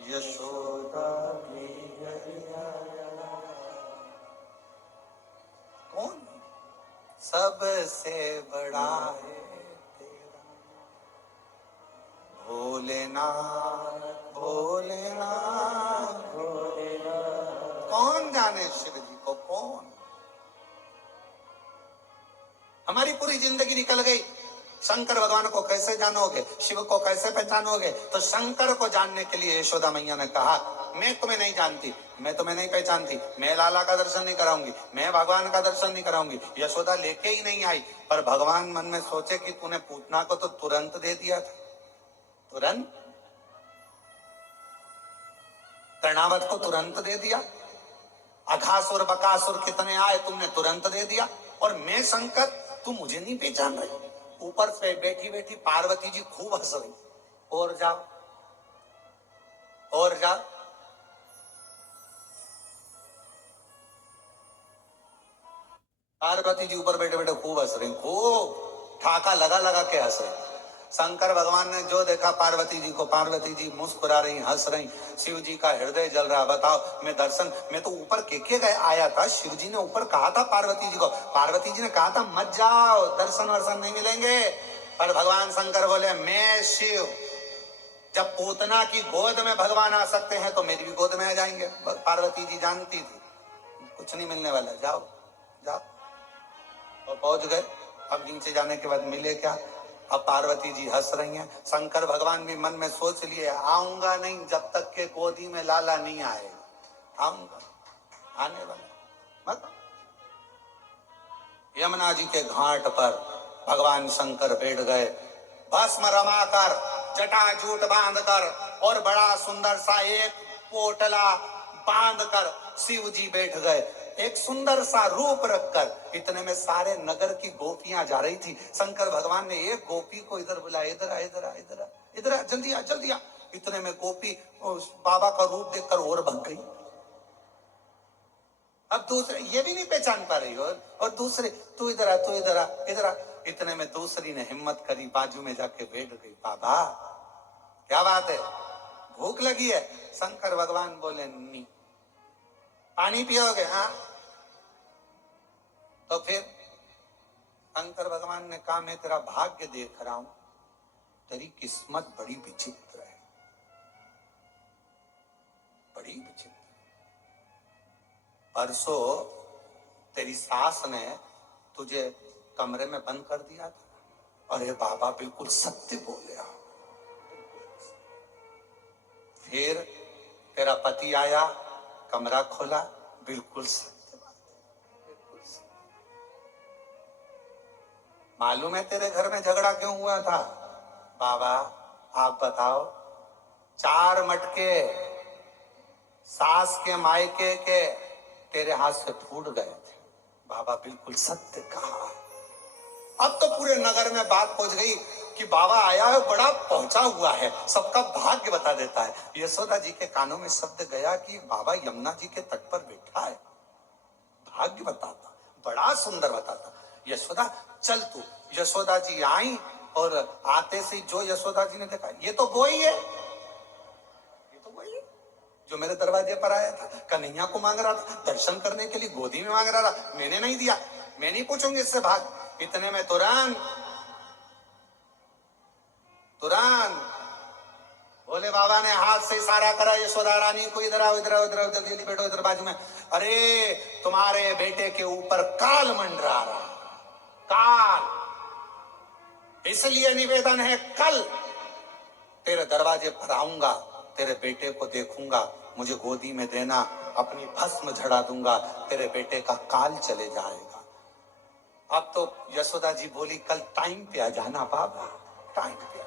यशोदा की घर आया। कौन? सबसे बड़ा है तेरा भोलेनाथ, भोलेनाथ, भोलेनाथ। कौन जाने शिव जी को? कौन? हमारी पूरी जिंदगी निकल गई, शंकर भगवान को कैसे जानोगे, शिव को कैसे पहचानोगे? तो शंकर को जानने के लिए यशोदा मैया ने कहा, मैं तुम्हें नहीं जानती, मैं तुम्हें नहीं पहचानती, मैं लाला का दर्शन नहीं कराऊंगी, मैं भगवान का दर्शन नहीं कराऊंगी। यशोदा लेके ही नहीं आई, पर भगवान मन में सोचे कि तूने पूतना को तो तुरंत दे दिया था, तुरंत तृणावत को तुरंत दे दिया, अघासुर बकासुर कितने आए तुमने तुरंत दे दिया, और मैं शंकर, तू मुझे नहीं पहचान रही। ऊपर से बैठी बैठी पार्वती जी खूब हंस रही, और जाओ और जाओ। पार्वती जी ऊपर बैठे बैठे खूब हंस रही, खूब ठाका लगा लगा के हंस रही। शंकर भगवान ने जो देखा पार्वती जी को, पार्वती जी मुस्कुरा रही, हंस रही, शिव जी का हृदय जल रहा। बताओ, मैं दर्शन, मैं तो ऊपर के गए आया था, शिव जी ने ऊपर कहा था पार्वती जी को, पार्वती जी ने कहा था मत जाओ, दर्शन वर्शन नहीं मिलेंगे, पर भगवान शंकर बोले मैं शिव, जब पूतना की गोद में भगवान आ सकते हैं तो मेरी भी गोद में आ जाएंगे। पार्वती जी जानती थी कुछ नहीं मिलने वाला, जाओ जाओ, और पहुंच गए। अब नीचे जाने के बाद मिले क्या? अब पार्वती जी हंस रही हैं, शंकर भगवान भी मन में सोच लिए आऊंगा नहीं जब तक के गोदी में लाला नहीं आएगा, आऊंगा, आने वाला मत। यमुना जी के घाट पर भगवान शंकर बैठ गए, भस्म रमाकर, जटाजूट बांधकर, और बड़ा सुंदर सा एक पोटला बांधकर शिव जी बैठ गए, एक सुंदर सा रूप रखकर। इतने में सारे नगर की गोपियां जा रही थी, शंकर भगवान ने एक गोपी को इधर बुलाया, इधर आ, इधर आ, इधर आ, इधर आ, जल्दी आ, जल्दी आ। इतने में गोपी उस बाबा का रूप देखकर और भग गई। अब दूसरे ये भी नहीं पहचान पा रही हो, और दूसरे तू इधर आ, तू इधर आ, इधर आ। इतने में दूसरी ने हिम्मत करी, बाजू में जाके बैठ गई। बाबा क्या बात है, भूख लगी है? शंकर भगवान बोले नहीं। पानी पियोगे? हाँ। तो फिर शंकर भगवान ने कहा मैं तेरा भाग्य देख रहा हूं, तेरी किस्मत बड़ी विचित्र है, बड़ी विचित्र। परसों तेरी सास ने तुझे कमरे में बंद कर दिया था। अरे बाबा बिल्कुल सत्य बोले आप। फिर तेरा पति आया, कमरा खोला, बिल्कुल सत्य बात, बिल्कुल सत्य। मालूम है तेरे घर में झगड़ा क्यों हुआ था? बाबा आप बताओ। 4 मटके सास के मायके के तेरे हाथ से फूट गए थे। बाबा बिल्कुल सत्य कहा। अब तो पूरे नगर में बात पहुंच गई कि बाबा आया है, बड़ा पहुंचा हुआ है, सबका भाग्य बता देता है। यशोदा जी के कानों में शब्द गया कि बाबा यमुना जी के तट पर बैठा है, भाग्य बताता, बड़ा सुंदर बताता। यशोदा चल तू। यशोदा जी आई और आते से जो यशोदा जी ने देखा, ये तो वो ही है, ये तो वही है जो मेरे दरवाजे पर आया था, कन्हैया को मांग रहा था, दर्शन करने के लिए गोदी में मांग रहा था, मैंने नहीं दिया, मैं नहीं पूछूंगी इससे, भाग। इतने में तुरंत तुरंत भोले बाबा ने हाथ से इशारा करा यशोदा रानी को, इधर आओ, इधर आओ, इधर आओ, जल्दी बैठो इधर बाजू में। अरे तुम्हारे बेटे के ऊपर काल मंडरा रहा, काल, इसलिए निवेदन है, कल तेरे दरवाजे पर आऊंगा, तेरे बेटे को देखूंगा, मुझे गोदी में देना, अपनी भस्म झड़ा दूंगा, तेरे बेटे का काल चले जाएगा। अब तो यशोदा जी बोली, कल टाइम पे आ जाना बाबा, टाइम पे आ जाना,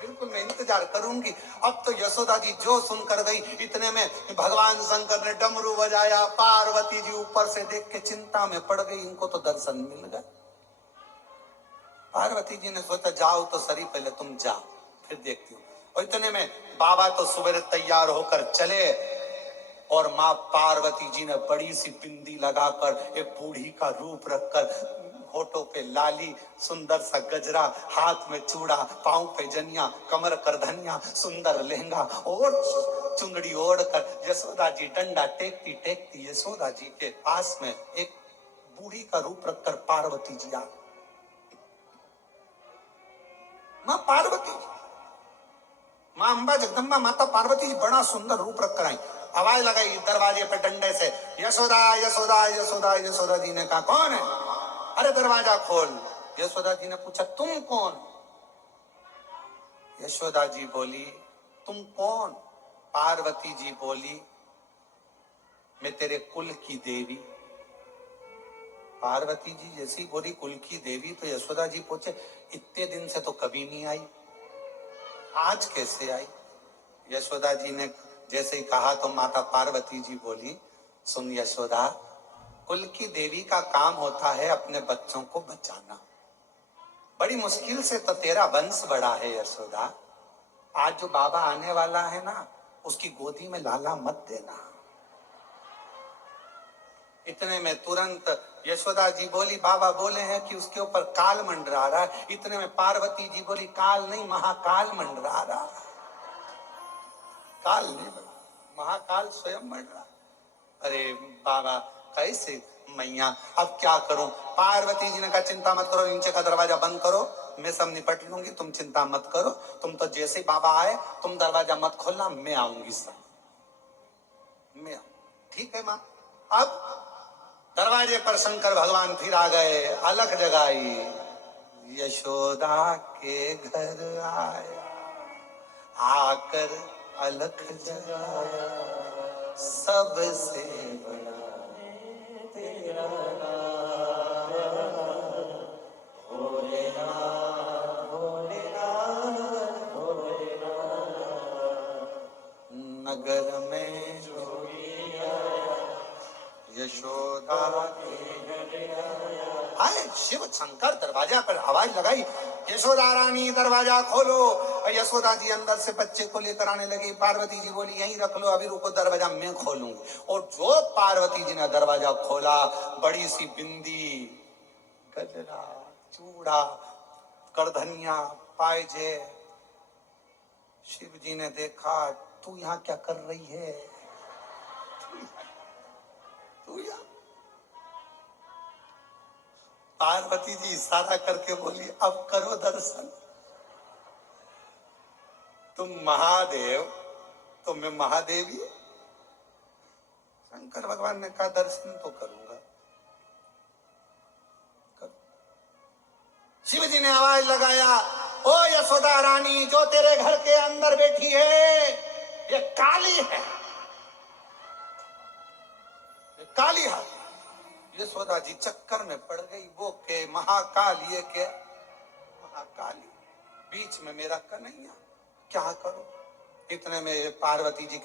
बिल्कुल मैं इंतजार करूंगी। अब तो यशोदा जी जो सुनकर गई, इतने में भगवान शंकर ने डमरू बजाया, पार्वती जी ऊपर से देख के चिंता में पड़ गई, इनको तो दर्शन मिल गए। पार्वती जी ने सोचा जाओ तो सही, पहले तुम जाओ फिर देखती हूँ। और इतने में बाबा तो सुबह तैयार होकर चले और माँ पार्वती जी ने बड़ी सी बिंदी लगाकर, एक बूढ़ी का रूप रखकर, होठों पे लाली, सुंदर सा गजरा, हाथ में चूड़ा, पांव पे जनिया, कमर करधनिया, सुंदर लहंगा और चुंदड़ी ओढ़कर यशोदा जी डंडा टेकती टेकती यशोदा जी के पास में एक बूढ़ी का रूप रखकर पार्वती जी आ, माँ पार्वती जी, माँ अम्बा जगदम्बा माता पार्वती जी बड़ा सुंदर रूप रखकर आई, आवाज लगाई दरवाजे पे डंडे से, यशोदा यशोदा यशोदा। यशोदा जी ने कहा कौन है? अरे दरवाजा खोल। यशोदा जी ने पूछा तुम कौन? यशोदा जी बोली तुम कौन? पार्वती जी बोली मैं तेरे कुल की देवी। पार्वती जी जैसी बोली कुल की देवी, तो यशोदा जी पूछे इतने दिन से तो कभी नहीं आई, आज कैसे आई? यशोदा जी ने जैसे ही कहा तो माता पार्वती जी बोली सुन यशोदा, कुल की देवी का काम होता है अपने बच्चों को बचाना, बड़ी मुश्किल से तो तेरा वंश बढ़ा है यशोदा, आज जो बाबा आने वाला है ना, उसकी गोदी में लाला मत देना। इतने में तुरंत यशोदा जी बोली बाबा बोले हैं कि उसके ऊपर काल मंडरा रहा है। इतने में पार्वती जी बोली काल नहीं, महाकाल मंडरा रहा, काल नहीं, महाकाल स्वयं मंडरा। अरे बाबा कैसे मैया, अब क्या करूं? पार्वती जी ने कहा चिंता मत करो, नीचे का दरवाजा बंद करो, मैं सब निपट लूंगी, तुम चिंता मत करो, तुम तो जैसे बाबा आए तुम दरवाजा मत खोलना, मैं आऊंगी सब, मैं ठीक है माँ। अब दरवाजे पर शंकर भगवान फिर आ गए, अलख जगाई, यशोदा के घर आया, आकर अलख जगाया, सबसे बड़ा तेरा नाम, भोलेनाथ भोलेनाथ भोलेनाथ, नगर में जोगी आया, यशोदा के घर आया। आए शिव शंकर दरवाजा पर आवाज लगाई, यशोदा रानी दरवाजा खोलो। यशोदा जी अंदर से बच्चे को लेकर आने लगी। पार्वती जी बोली यहीं रख लो, अभी रुको, दरवाजा मैं खोलूंगी। और जो पार्वती जी ने दरवाजा खोला, बड़ी सी बिंदी, गजरा, चूड़ा, करधनिया, पायजे। शिव जी ने देखा तू यहाँ क्या कर रही है, तू यहाँ। पार्वती जी इशारा करके बोली अब करो दर्शन, तुम महादेव तो मैं महादेवी। शंकर भगवान ने कहा दर्शन तो करूंगा। शिव जी ने आवाज लगाया, ओ यशोदा रानी जो तेरे घर के अंदर बैठी है ये काली है, ये काली है। यशोदा जी चक्कर में पड़ गई, वो के महाकाल, ये के महाकाली, बीच में मेरा कन्हैया, क्या करो? इतने में पार्वती जी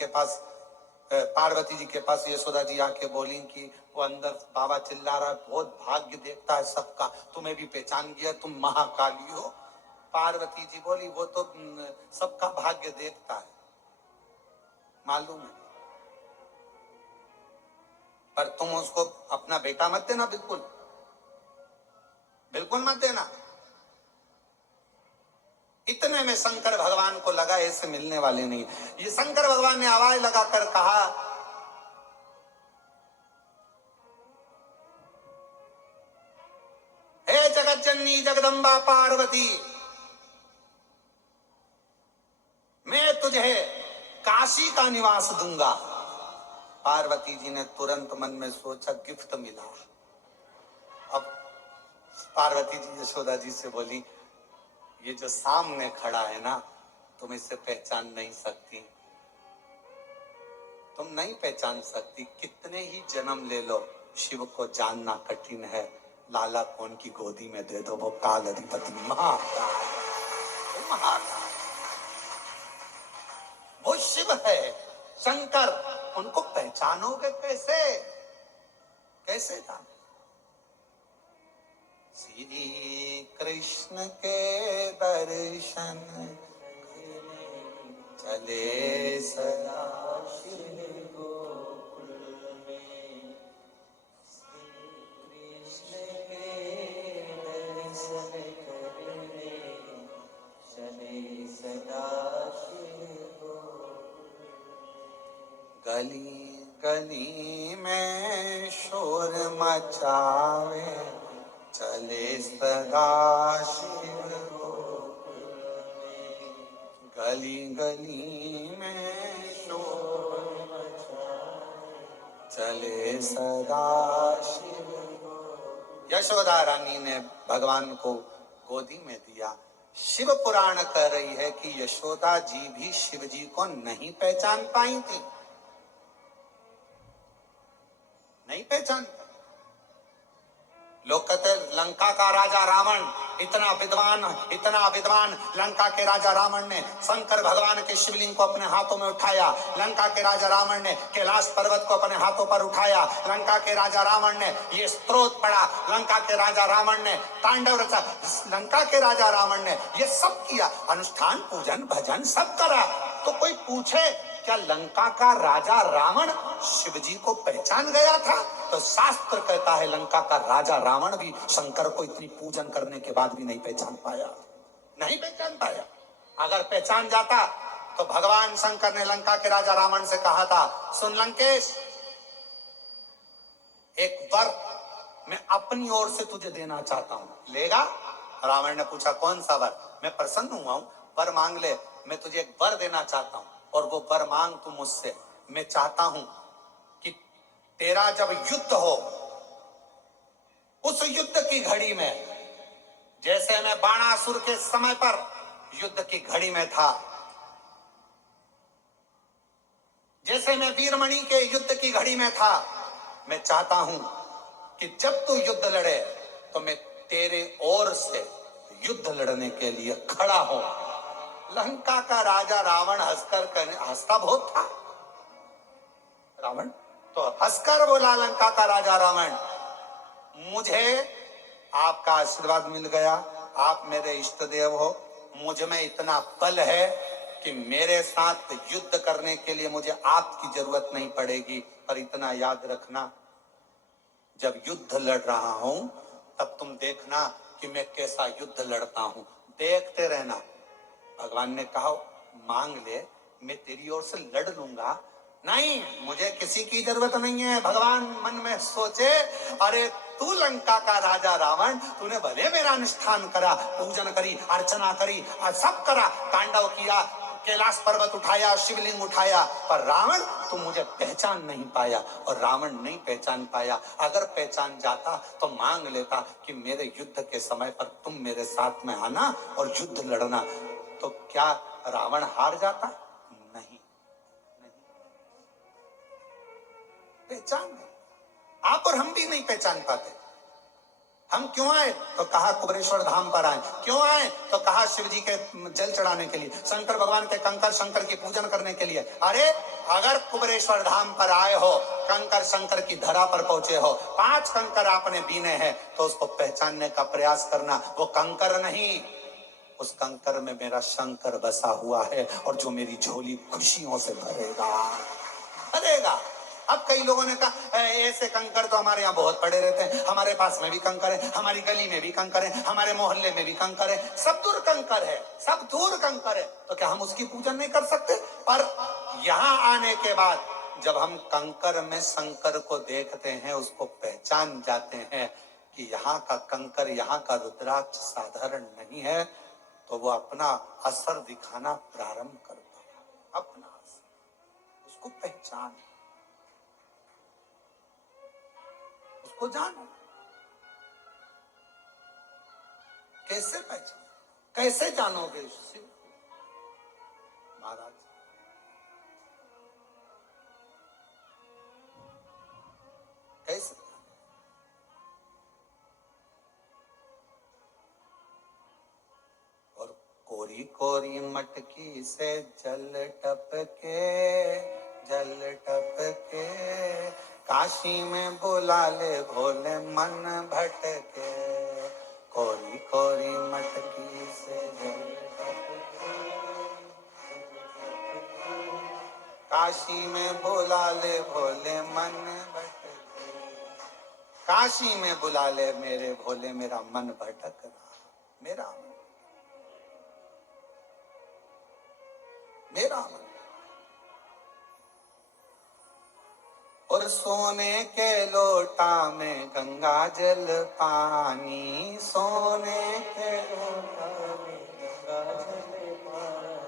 के पास यशोदा जी आके बोली कि वो अंदर बाबा चिल्ला रहा है, बहुत भाग्य देखता है सबका, तुम्हें भी पहचान गया, तुम महाकाली हो। पार्वती जी बोली वो तो सबका भाग्य देखता है, मालूम है, पर तुम उसको अपना बेटा मत देना, बिल्कुल बिल्कुल मत देना। इतने में शंकर भगवान को लगा ऐसे मिलने वाले नहीं। ये शंकर भगवान ने आवाज लगाकर कहा, हे जगत जननी जगदम्बा पार्वती, मैं तुझे काशी का निवास दूंगा। पार्वती जी ने तुरंत मन में सोचा गिफ्ट मिला। अब पार्वती जी यशोदा जी से बोली, ये जो सामने खड़ा है ना, तुम इसे पहचान नहीं सकती, तुम नहीं पहचान सकती। कितने ही जन्म ले लो, शिव को जानना कठिन है। लाला कौन की गोदी में दे दो, वो काल अधिपति महाकाल, महाकाल, वो शिव है, शंकर। उनको पहचानोगे कैसे? कैसे जान? श्री कृष्ण के दर्शन चले सदा शिव गोकुल में। श्री कृष्ण के दर्शन करने चले सदा शिव गोकुल में। गली गली में शोर मचावे चले सदा शिव गोकुल में। गली गली में शोर मचावे चले सदा शिव गोकुल। यशोदा रानी ने भगवान को गोदी में दिया। शिव पुराण कह रही है कि यशोदा जी भी शिव जी को नहीं पहचान पाई थी, नहीं पहचान। लोग कहते लंका का राजा रावण इतना विद्वान, लंका के राजा रावण ने शंकर भगवान के शिवलिंग को अपने हाथों में उठाया। लंका के राजा रावण ने कैलाश पर्वत को अपने हाथों पर उठाया। लंका के राजा रावण ने ये स्तोत्र पढ़ा। लंका के राजा रावण ने तांडव रचा। लंका के राजा रावण ने ये सब किया, अनुष्ठान पूजन भजन सब करा। तो कोई पूछे क्या लंका का राजा रावण शिवजी को पहचान गया था? तो शास्त्र कहता है लंका का राजा रावण भी शंकर को इतनी पूजन करने के बाद भी नहीं पहचान पाया, नहीं पहचान पाया। अगर पहचान जाता तो भगवान शंकर ने लंका के राजा रावण से कहा था, सुन लंकेश, एक वर मैं अपनी ओर से तुझे देना चाहता हूं, लेगा? रावण ने पूछा कौन सा वर? मैं प्रसन्न हुआ हूं, वर मांग ले, मैं तुझे एक वर देना चाहता हूं और वो वर मांग तू मुझसे। मैं चाहता हूं कि तेरा जब युद्ध हो, उस युद्ध की घड़ी में, जैसे मैं बाणासुर के समय पर युद्ध की घड़ी में था, जैसे मैं वीरमणि के युद्ध की घड़ी में था, मैं चाहता हूं कि जब तू युद्ध लड़े तो मैं तेरे ओर से युद्ध लड़ने के लिए खड़ा हूं। लंका का राजा रावण हंसता बहुत था। रावण तो हंसकर बोला, लंका का राजा रावण, मुझे आपका आशीर्वाद मिल गया, आप मेरे इष्ट देव हो, मुझ में इतना बल है कि मेरे साथ युद्ध करने के लिए मुझे आपकी जरूरत नहीं पड़ेगी। पर इतना याद रखना, जब युद्ध लड़ रहा हूं तब तुम देखना कि मैं कैसा युद्ध लड़ता हूं, देखते रहना। भगवान ने कहा मांग ले, मैं तेरी ओर से लड़ लूंगा। नहीं, मुझे किसी की जरूरत नहीं है। भगवान मन में सोचे, अरे तू लंका का राजा रावण, तूने भले मेरा अनुष्ठान करा, पूजन करी, अर्चना करी, सब करा, तांडव किया, कैलाश पर्वत उठाया, शिवलिंग उठाया, पर रावण तू मुझे पहचान नहीं पाया। और रावण नहीं पहचान पाया। अगर पहचान जाता तो मांग लेता कि मेरे युद्ध के समय पर तुम मेरे साथ में आना और युद्ध लड़ना। तो क्या रावण हार जाता? नहीं, नहीं, पहचान नहीं। आप और हम भी नहीं पहचान पाते। हम क्यों आए? तो कहा कुबेरेश्वर धाम पर आए। क्यों आए? तो कहा शिव जी के जल चढ़ाने के लिए, शंकर भगवान के कंकर शंकर की पूजन करने के लिए। अरे अगर कुबेरेश्वर धाम पर आए हो, कंकर शंकर की धरा पर पहुंचे हो, 5 कंकर आपने बीने हैं, तो उसको पहचानने का प्रयास करना। वो कंकर नहीं, उस कंकर में मेरा शंकर बसा हुआ है और जो मेरी झोली खुशियों से भरेगा भरेगा। अब कई लोगों ने कहा ऐसे कंकर तो हमारे यहाँ बहुत पड़े रहते हैं, हमारे पास में भी कंकर है, हमारी गली में भी कंकर है, हमारे मोहल्ले में भी कंकर है, सब दूर कंकर है, सब दूर कंकर है, तो क्या हम उसकी पूजन नहीं कर सकते? पर यहाँ आने के बाद जब हम कंकर में शंकर को देखते हैं, उसको पहचान जाते हैं कि यहाँ का कंकर, यहाँ का रुद्राक्ष साधारण नहीं है, तो वो अपना असर दिखाना प्रारंभ करता है। अपना असर, उसको पहचान, उसको जानो। कैसे पहचान, कैसे जानोगे शिव महाराज? कैसे? और कोरी कोरी मटकी से जल टपके, जल टपके, काशी में बुला ले भोले मन भटके। कोरी कोरी मटकी से जल टपके, काशी में बुला ले भोले मन भटके। काशी में बुला ले मेरे भोले, मेरा मन भटक रहा, मेरा मन, मेरा मन। और सोने के लोटा में गंगा जल पानी, सोने के लोटा में गंगा जल पानी,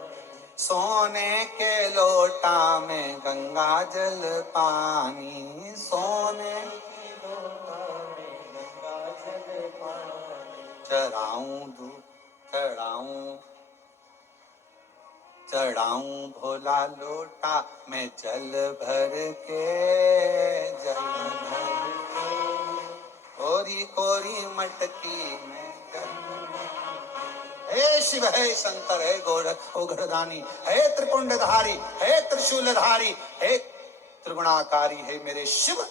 सोने के लोटा में गंगा जल पानी, सोने के लोटा में गंगा जल पानी। चढ़ाऊं दूध, चढ़ाऊं, चढ़ाऊं भोला लोटा में जल भर के, जल भर के। कोरी कोरी मटकी में जल। हे शिव, हे शंकर, हे गोगरदानी, हे त्रिपुंडधारी, हे त्रिशूलधारी, हे त्रिगुणाकारी, हे मेरे शिव,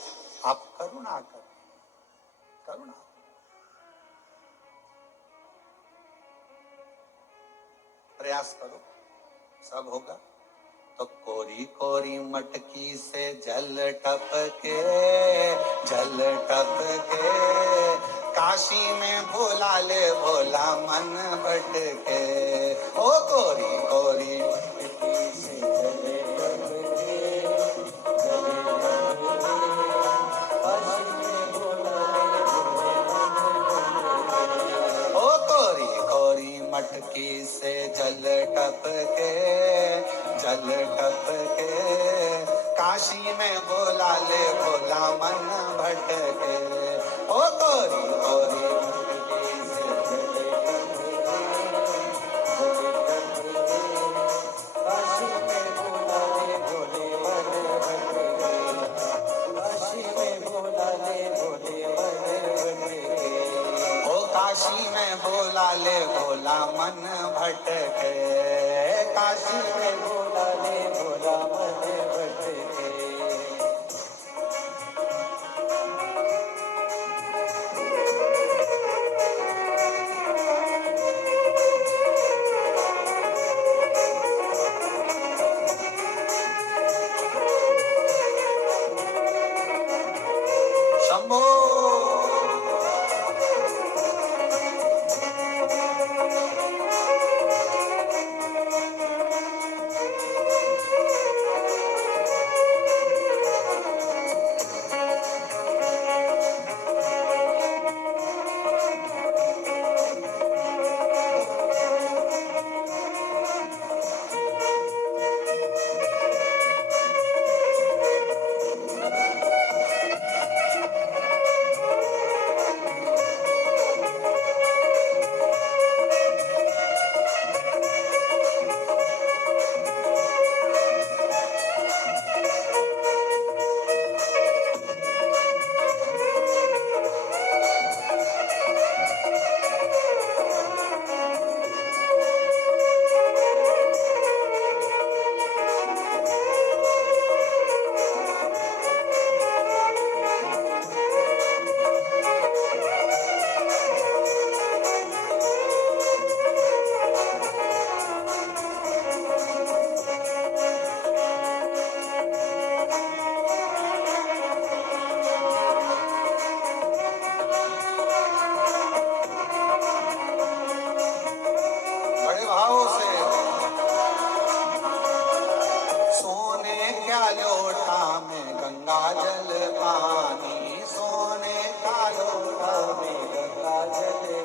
आप करुणा करो, करुणा। प्रयास करो, सब होगा। तो कोरी कोरी मटकी से जल टपके, जल टपके, काशी में बुला ले भोला मन भटके। ओ कोरी कोरी मटकी से जल टपके, जल टपके, काशी में बुला ले भोला मन भटके। ओ कोरी कोरी मटकी से जल टपके, जल टपके, काशी में बुला ले भोला मन भटके। ओ कोरी कोरी मटकी से जल टपके, जल टपके, काशी में बुला ले भोले मन भटके, काशी में बुला ले भोले मन भटके। ओ काशी में बुला ले भोला मन भटके, काशी में बुला ले भोला मन भटके। शंभो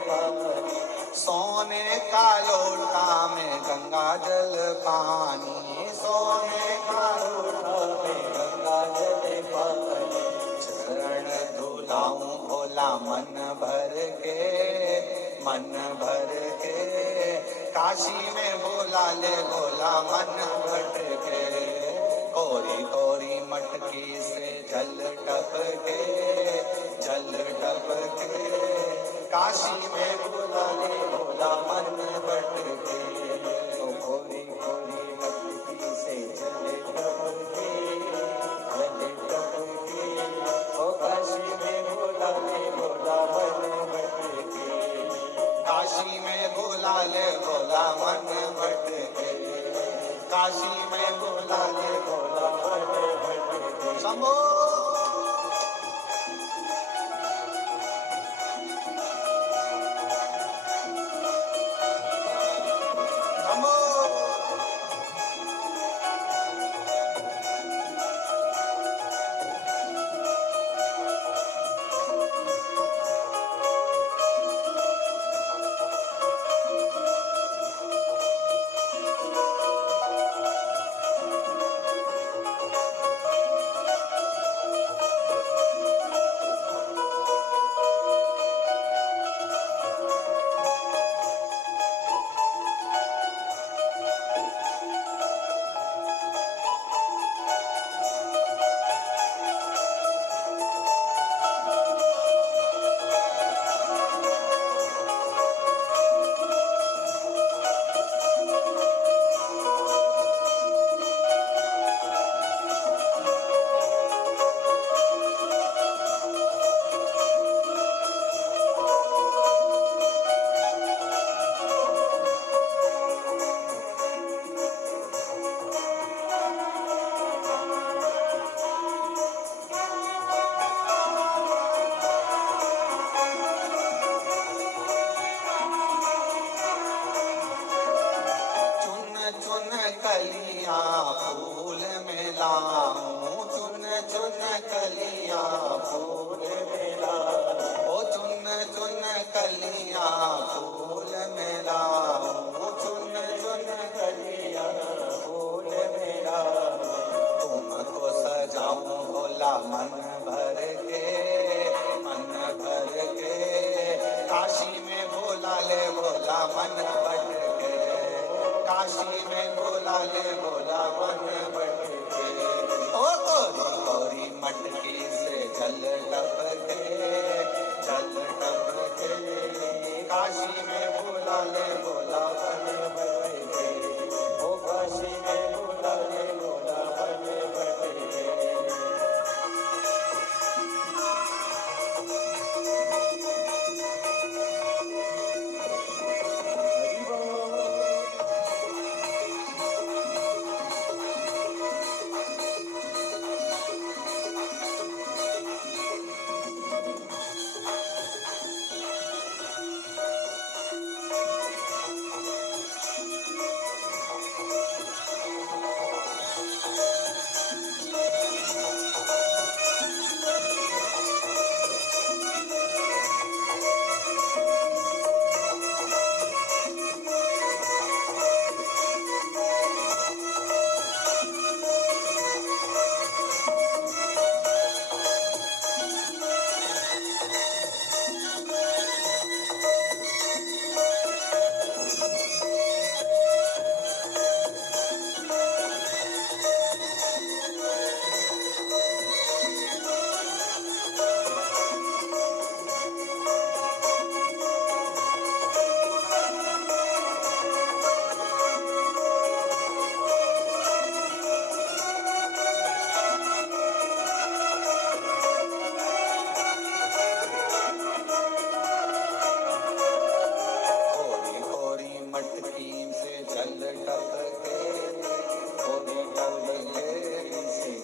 पानी, सोने का लोटा में गंगा जल पानी, सोने का लोटा में गंगा जल पानी, चरण धुलाऊं भोला मन भर के, मन भर के। काशी में बोला ले भोला मन भट के, कोरी कोरी मटकी से जल टपके, जल टपके। काशी में बोला ले भोला मन भट के, तो कोरी कोरी मटकी से जल टपके, जल टपके। ओ काशी में बोला ले भोला मन भटके, काशी में बोला ले भोला मन भट के, काशी में बोला ले भोला मन भटके। शंभो। कलियां फूल में लाऊं, चुन चुन कलियां फूल में लाऊं, ओ चुन चुन कलियां फूल में लाऊं, चुन चुन कलियां फूल में लाऊं, तुमको सजाऊं भोला मन भर के, मन भर के। काशी में भोला ले भोला मन भट के, काशी में बोला ले भोला मन भट के। ओ कोरी कोरी मटकी से जल टपके, जल टपके। काशी में बोला ले भोला मन भट के, ओ काशी में बोला ले भोला मन भटके।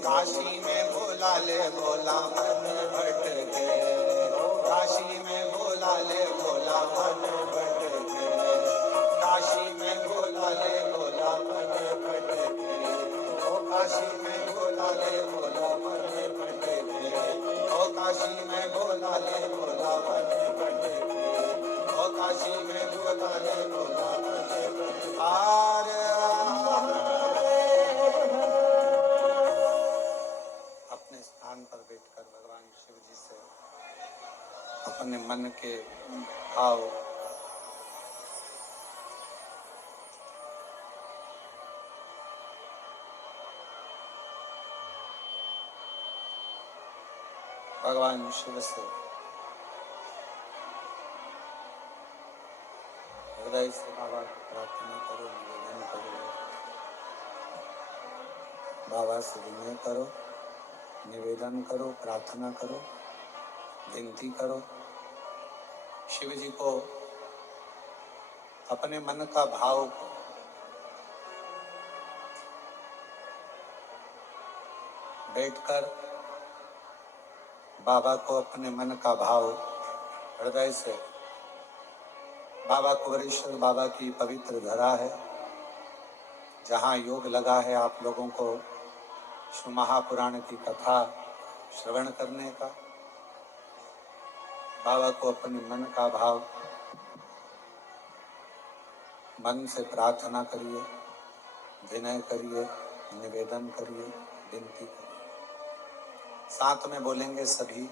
काशी में बोला ले भोला मन भट के, काशी में बोला ले भोला मन भट के, काशी में बोला ले भोला मन भट के, ओ काशी में बोला ले भोला मन भट के, ओ काशी में बोला ले भोला मन भट के, ओ अपने स्थान पर बैठकर भगवान शिव जी से अपने मन के भाव भगवान शिव से हृदय से बाबा को प्रार्थना करो, निवेदन करो, बाबा से विनय करो, निवेदन करो, प्रार्थना करो, विनती करो। शिव जी को अपने मन का भाव को बैठकर बाबा को अपने मन का भाव हृदय से, बाबा कुबेरेश्वर बाबा की पवित्र धरा है, जहाँ योग लगा है आप लोगों को शिव महापुराण की कथा श्रवण करने का। बाबा को अपने मन का भाव मन से प्रार्थना करिए, विनय करिए, निवेदन करिए, विनती करिए। साथ में बोलेंगे सभी,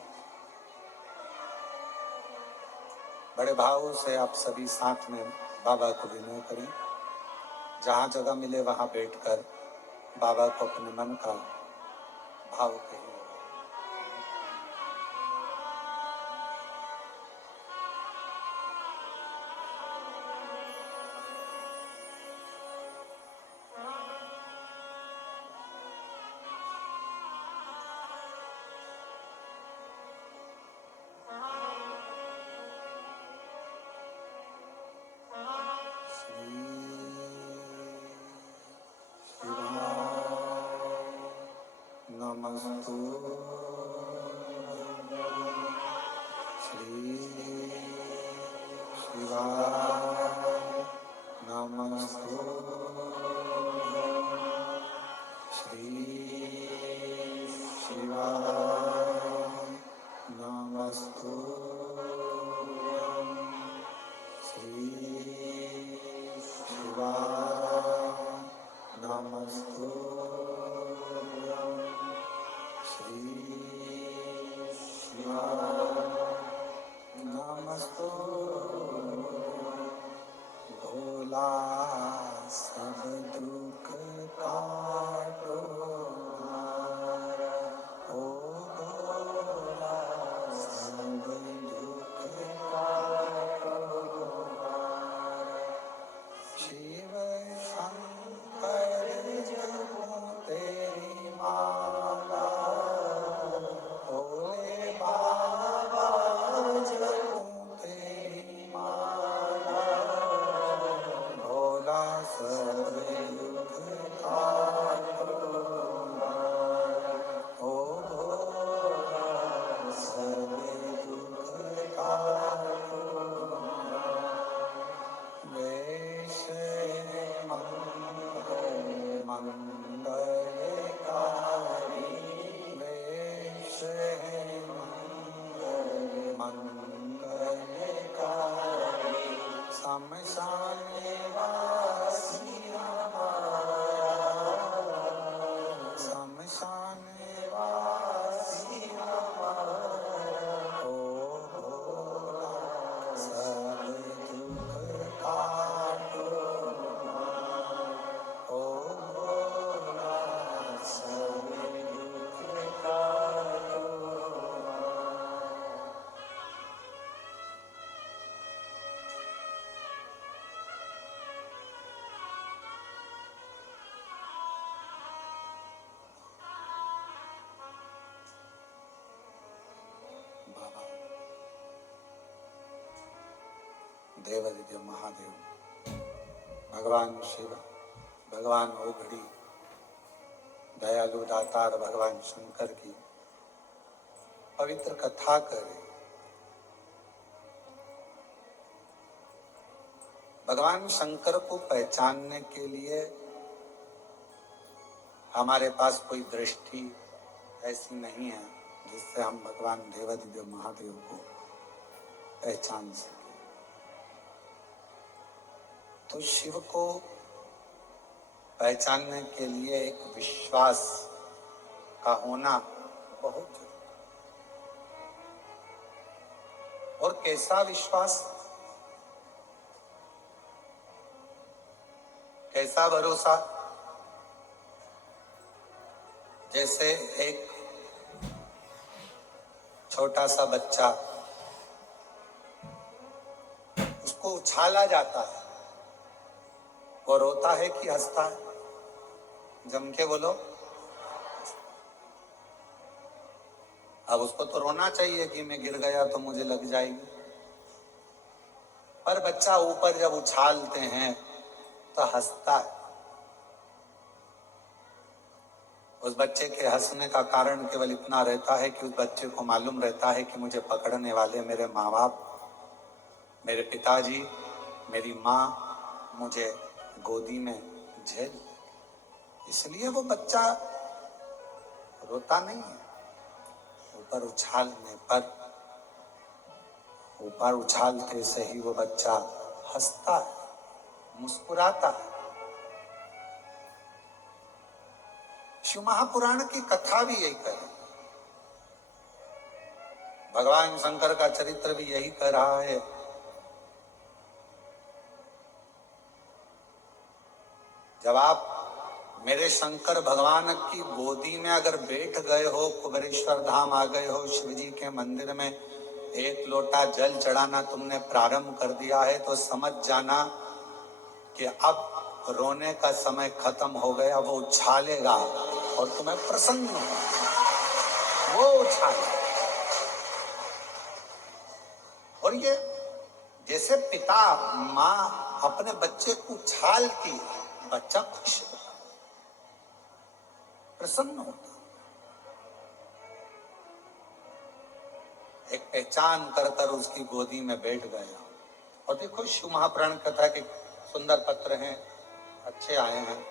बड़े भावों से आप सभी साथ में बाबा को विनय करें। जहाँ जगह मिले वहाँ बैठकर बाबा को अपने मन का भाव कहिए। नमस्तु श्री शिवाय नमस्तु श्री शिवाय नमस्तु श्री शिवाय नमस्तु श्री शिवाय नमस्तु भोला सब दुख काटो ओ भोला सब दुख काटो शिव शंकर जपो तेरी माला भोले बाबा जपो तेरी माला भोला सब दुख काटो ओ भोला सब दुख काटो वेश मंगलकारी वेश मंगलकारी शमशान वासी हमारा शमशान वासी हमारा ओ भोला सब दुख काटो ओ भोला सब दुख काटो। बाबा देवादिदेव महादेव भगवान शिव, भगवान ओघड़ी, दयालु दातार भगवान शंकर की पवित्र कथा करें। भगवान शंकर को पहचानने के लिए हमारे पास कोई दृष्टि ऐसी नहीं है जिससे हम भगवान देवादिदेव महादेव को पहचान सके। तो शिव को पहचानने के लिए एक विश्वास का होना बहुत जरूरी। और कैसा विश्वास, कैसा भरोसा? जैसे एक छोटा सा बच्चा, उसको उछाला जाता है, वो रोता है कि हंसता है? जम के बोलो। अब उसको तो रोना चाहिए कि मैं गिर गया तो मुझे लग जाएगी, पर बच्चा ऊपर जब उछालते हैं तो हंसता है। उस बच्चे के हंसने का कारण केवल इतना रहता है कि उस बच्चे को मालूम रहता है कि मुझे पकड़ने वाले मेरे माँ बाप, मेरे पिताजी, मेरी माँ मुझे गोदी में झेल, इसलिए वो बच्चा रोता नहीं है। ऊपर उछालने पर, ऊपर उछालते से ही वो बच्चा हंसता है, मुस्कुराता है। शिव महापुराण की कथा भी यही कह रही, भगवान शंकर का चरित्र भी यही कह रहा है। जब आप मेरे शंकर भगवान की गोदी में अगर बैठ गए हो, कुबेरेश्वर धाम आ गए हो, शिव जी के मंदिर में एक लोटा जल चढ़ाना तुमने प्रारंभ कर दिया है, तो समझ जाना कि अब रोने का समय खत्म हो गया। वो उछालेगा और तुम्हें प्रसन्न होगा, वो उछालेगा। और ये जैसे पिता माँ अपने बच्चे को उछालती, बच्चा खुश होता, प्रसन्न होता, एक पहचान कर कर उसकी गोदी में बैठ गया। और देखो शिव महापुराण कथा के सुंदर पत्र हैं, अच्छे आए हैं।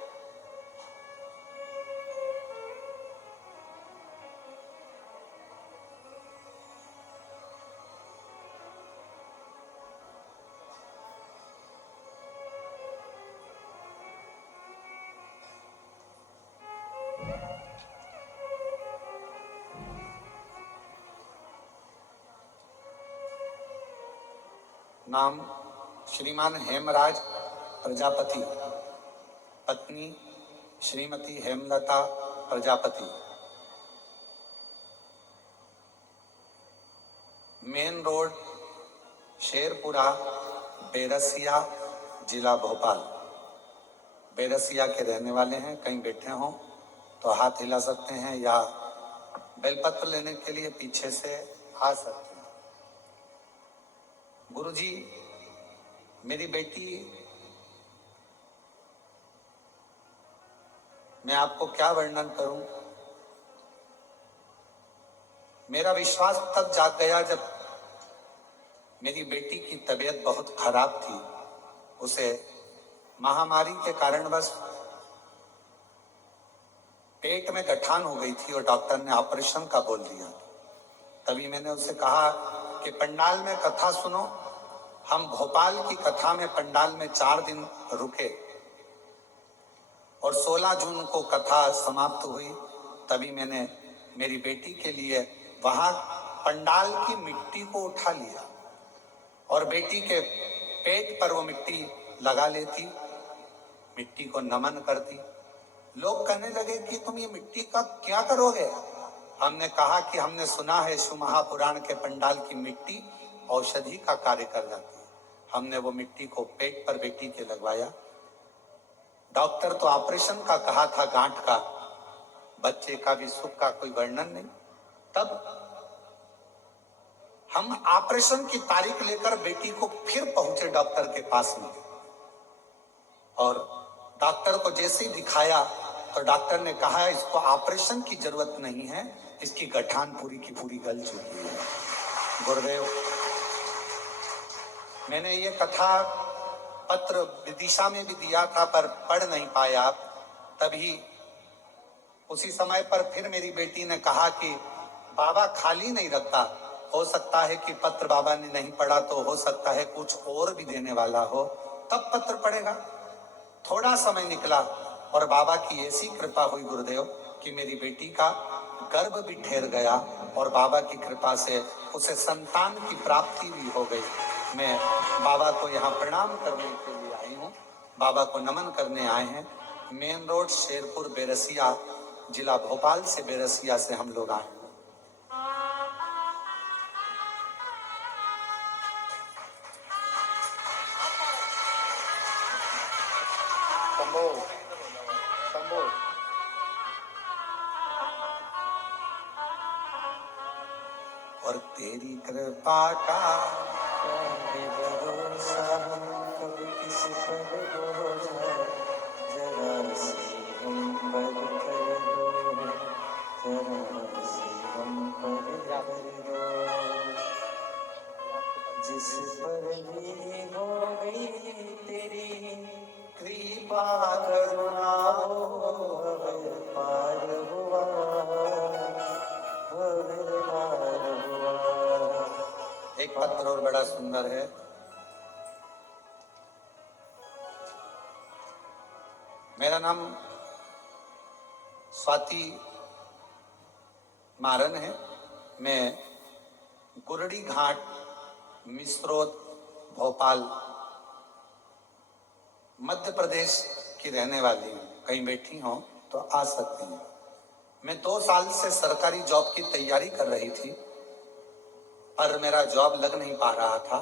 नाम श्रीमान हेमराज प्रजापति, पत्नी श्रीमती हेमलता प्रजापति। मेन रोड शेरपुरा, बेरसिया, जिला भोपाल। बेरसिया के रहने वाले हैं। कहीं बैठे हों तो हाथ हिला सकते हैं या बेलपत्र लेने के लिए पीछे से आ सकते हैं। गुरुजी, मेरी बेटी, मैं आपको क्या वर्णन करूं? मेरा विश्वास तब जाग गया जब मेरी बेटी की तबीयत बहुत खराब थी। उसे महामारी के कारणवश पेट में गठान हो गई थी और डॉक्टर ने ऑपरेशन का बोल दिया। तभी मैंने उसे कहा कि पंडाल में कथा सुनो। हम भोपाल की कथा में पंडाल में 4 दिन रुके और 16 जून को कथा समाप्त हुई। तभी मैंने मेरी बेटी के लिए वहां पंडाल की मिट्टी को उठा लिया और बेटी के पेट पर वो मिट्टी लगा लेती, मिट्टी को नमन करती। लोग कहने लगे कि तुम ये मिट्टी का क्या करोगे? हमने कहा कि हमने सुना है शिव महापुराण के पंडाल की मिट्टी औषधि का कार्य कर जाती है। हमने वो मिट्टी को पेट पर बेटी के लगवाया। डॉक्टर तो ऑपरेशन का कहा था, गांठ का, बच्चे का भी सुख का कोई वर्णन नहीं। तब हम ऑपरेशन की तारीख लेकर बेटी को फिर पहुंचे डॉक्टर के पास में और डॉक्टर को जैसे ही दिखाया तो डॉक्टर ने कहा इसको ऑपरेशन की जरूरत नहीं है, इसकी गठान पूरी की पूरी गल चुकी है। गुरुदेव, मैंने ये कथा पत्र विदिशा में भी दिया था पर पढ़ नहीं पाया। तभी उसी समय पर फिर मेरी बेटी ने कहा कि बाबा खाली नहीं रखता, हो सकता है कि पत्र बाबा ने नहीं पढ़ा तो हो सकता है कुछ और भी देने वाला हो। तब पत्र पड़ेगा। थोड़ा समय निकला और बाबा की ऐसी कृपा हुई गुरुदेव कि मेरी बेटी का गर्भ भी ठहर गया और बाबा की कृपा से उसे संतान की प्राप्ति भी हो गई। मैं बाबा को यहाँ प्रणाम करने के लिए आई हूँ, बाबा को नमन करने आए हैं। मेन रोड शेरपुर बेरसिया, जिला भोपाल से बेरसिया से हम लोग आए हैं। और तेरी कृपा का कभी भरोसा हम कभी किस पर बोझा जरा सी हम पर कर दो जरा सी हम पर कर दो जिस पर भी हो गई तेरी कृपा करुणा भव पार हुआ भव पार हुआ। एक पत्र और बड़ा सुंदर है। मेरा नाम स्वाति मारन है। मैं गुरड़ी घाट मिस्रोद भोपाल मध्य प्रदेश की रहने वाली हूँ। कहीं बैठी हो तो आ सकती हैं। मैं 2 साल से सरकारी जॉब की तैयारी कर रही थी, पर मेरा जॉब लग नहीं पा रहा था।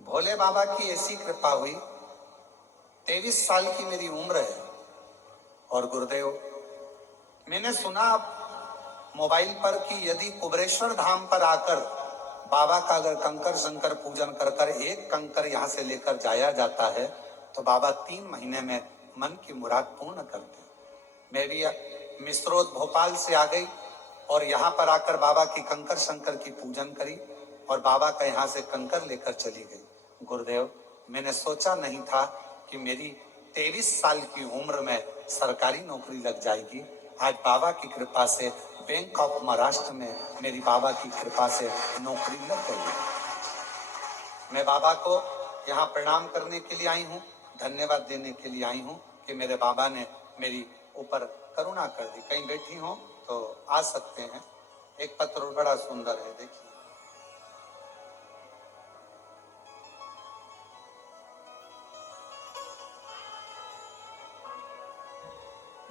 भोले बाबा की ऐसी कृपा हुई, 23 साल की मेरी उम्र है। और गुरुदेव, मैंने सुना मोबाइल पर कि यदि कुबरेश्वर धाम पर आकर बाबा का अगर कंकर शंकर पूजन कर कर एक कंकर यहाँ से लेकर जाया जाता है तो बाबा 3 महीने में मन की मुराद पूर्ण करते हैं। मैं भी मिस्रोद भोपाल से आ गई और यहाँ पर आकर बाबा की कंकर शंकर की पूजन करी और बाबा का यहाँ से कंकर लेकर चली गई। गुरुदेव, मैंने सोचा नहीं था कि मेरी 23 साल की उम्र में सरकारी नौकरी लग जाएगी। आज बाबा की कृपा से बैंक ऑफ महाराष्ट्र में मेरी बाबा की कृपा से नौकरी लग गई। मैं बाबा को यहाँ प्रणाम करने के लिए आई हूँ, धन्यवाद देने के लिए आई हूँ कि मेरे बाबा ने मेरी ऊपर करुणा कर दी। कहीं बैठी हो तो आ सकते हैं। एक पत्र बड़ा सुंदर है, देखिए।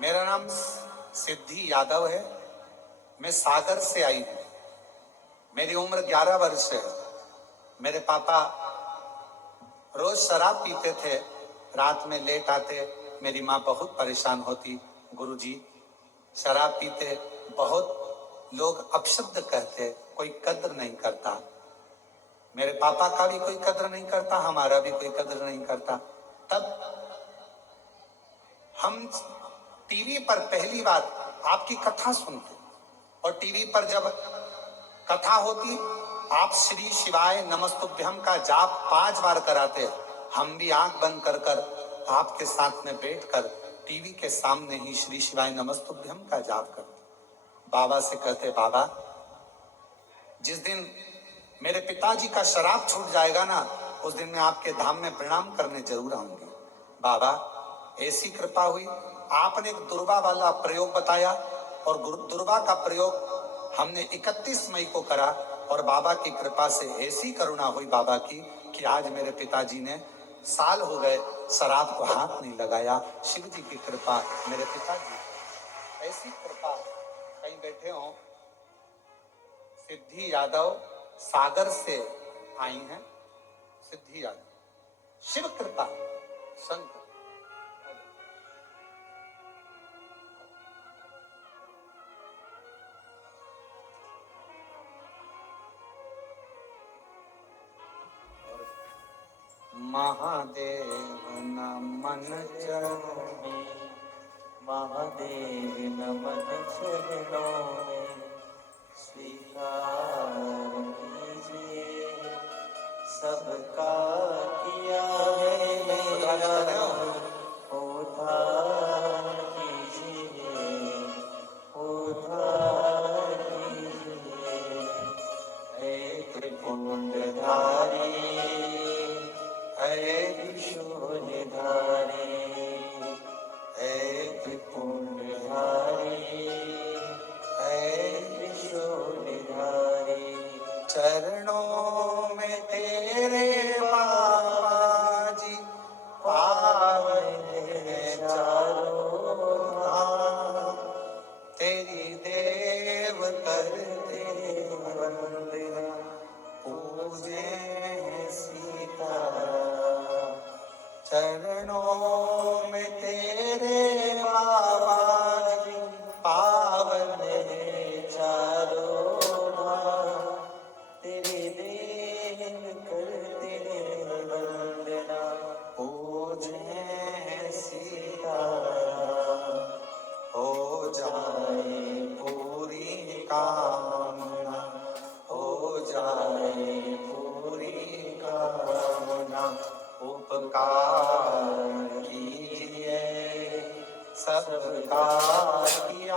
मेरा नाम सिद्धि यादव है। मैं सागर से आई हूँ। मेरी उम्र 11 वर्ष है। मेरे पापा रोज शराब पीते थे, रात में लेट आते। मेरी माँ बहुत परेशान होती, गुरुजी शराब पीते, बहुत लोग अपशब्द कहते, कोई कद्र नहीं करता। मेरे पापा का भी कोई कद्र नहीं करता, हमारा भी कोई कद्र नहीं करता। तब हम टीवी पर पहली बार आपकी कथा सुनते और टीवी पर जब कथा होती, आप श्री शिवाय नमस्तुभ्यम का जाप 5 बार कराते। हम भी आंख बंद कर कर आपके साथ में बैठकर टीवी के सामने ही श्री शिवाय नमस्तुभ्यम का जाप करते। बाबा से कहते, बाबा जिस दिन मेरे पिताजी का शराब छूट जाएगा ना, उस दिन मैं आपके धाम में प्रणाम करने जरूर आऊंगी। बाबा ऐसी कृपा हुई, आपने एक दुर्वा वाला प्रयोग बताया और दुर्वा का प्रयोग हमने 31 मई को करा और बाबा की कृपा से ऐसी करुणा हुई बाबा की कि आज मेरे पिताजी ने साल हो गए शराब को हाथ नहीं लगाया। शिव जी की कृपा, मेरे पिताजी ऐसी कृपा। कहीं बैठे हो, सिद्धि यादव सागर से आई हैं। सिद्धि यादव, शिव कृपा, संत। महादेव नमन चरणों में, महादेव नमन चरणों में स्वीकार कीजिए सबका किया है मेरा उद्धार कीजिए उद्धार कीजिए। हे त्रिपुंडधारी, हे त्रिशूलधारी है त्रिपुंडधारी है त्रिशूलधारी चरणों में तेरे बाबा जी पावन पावन है चारों चारों धाम तेरी देव करते वंदना पूजे सीताराम चरणों में तेरे बाबा जी पावन है चारों धाम तेरी देव करते वंदना पूजे सीताराम हो जाए पूरी कामना हो जाए पूरी कामना उपकार कीजिए सबका किया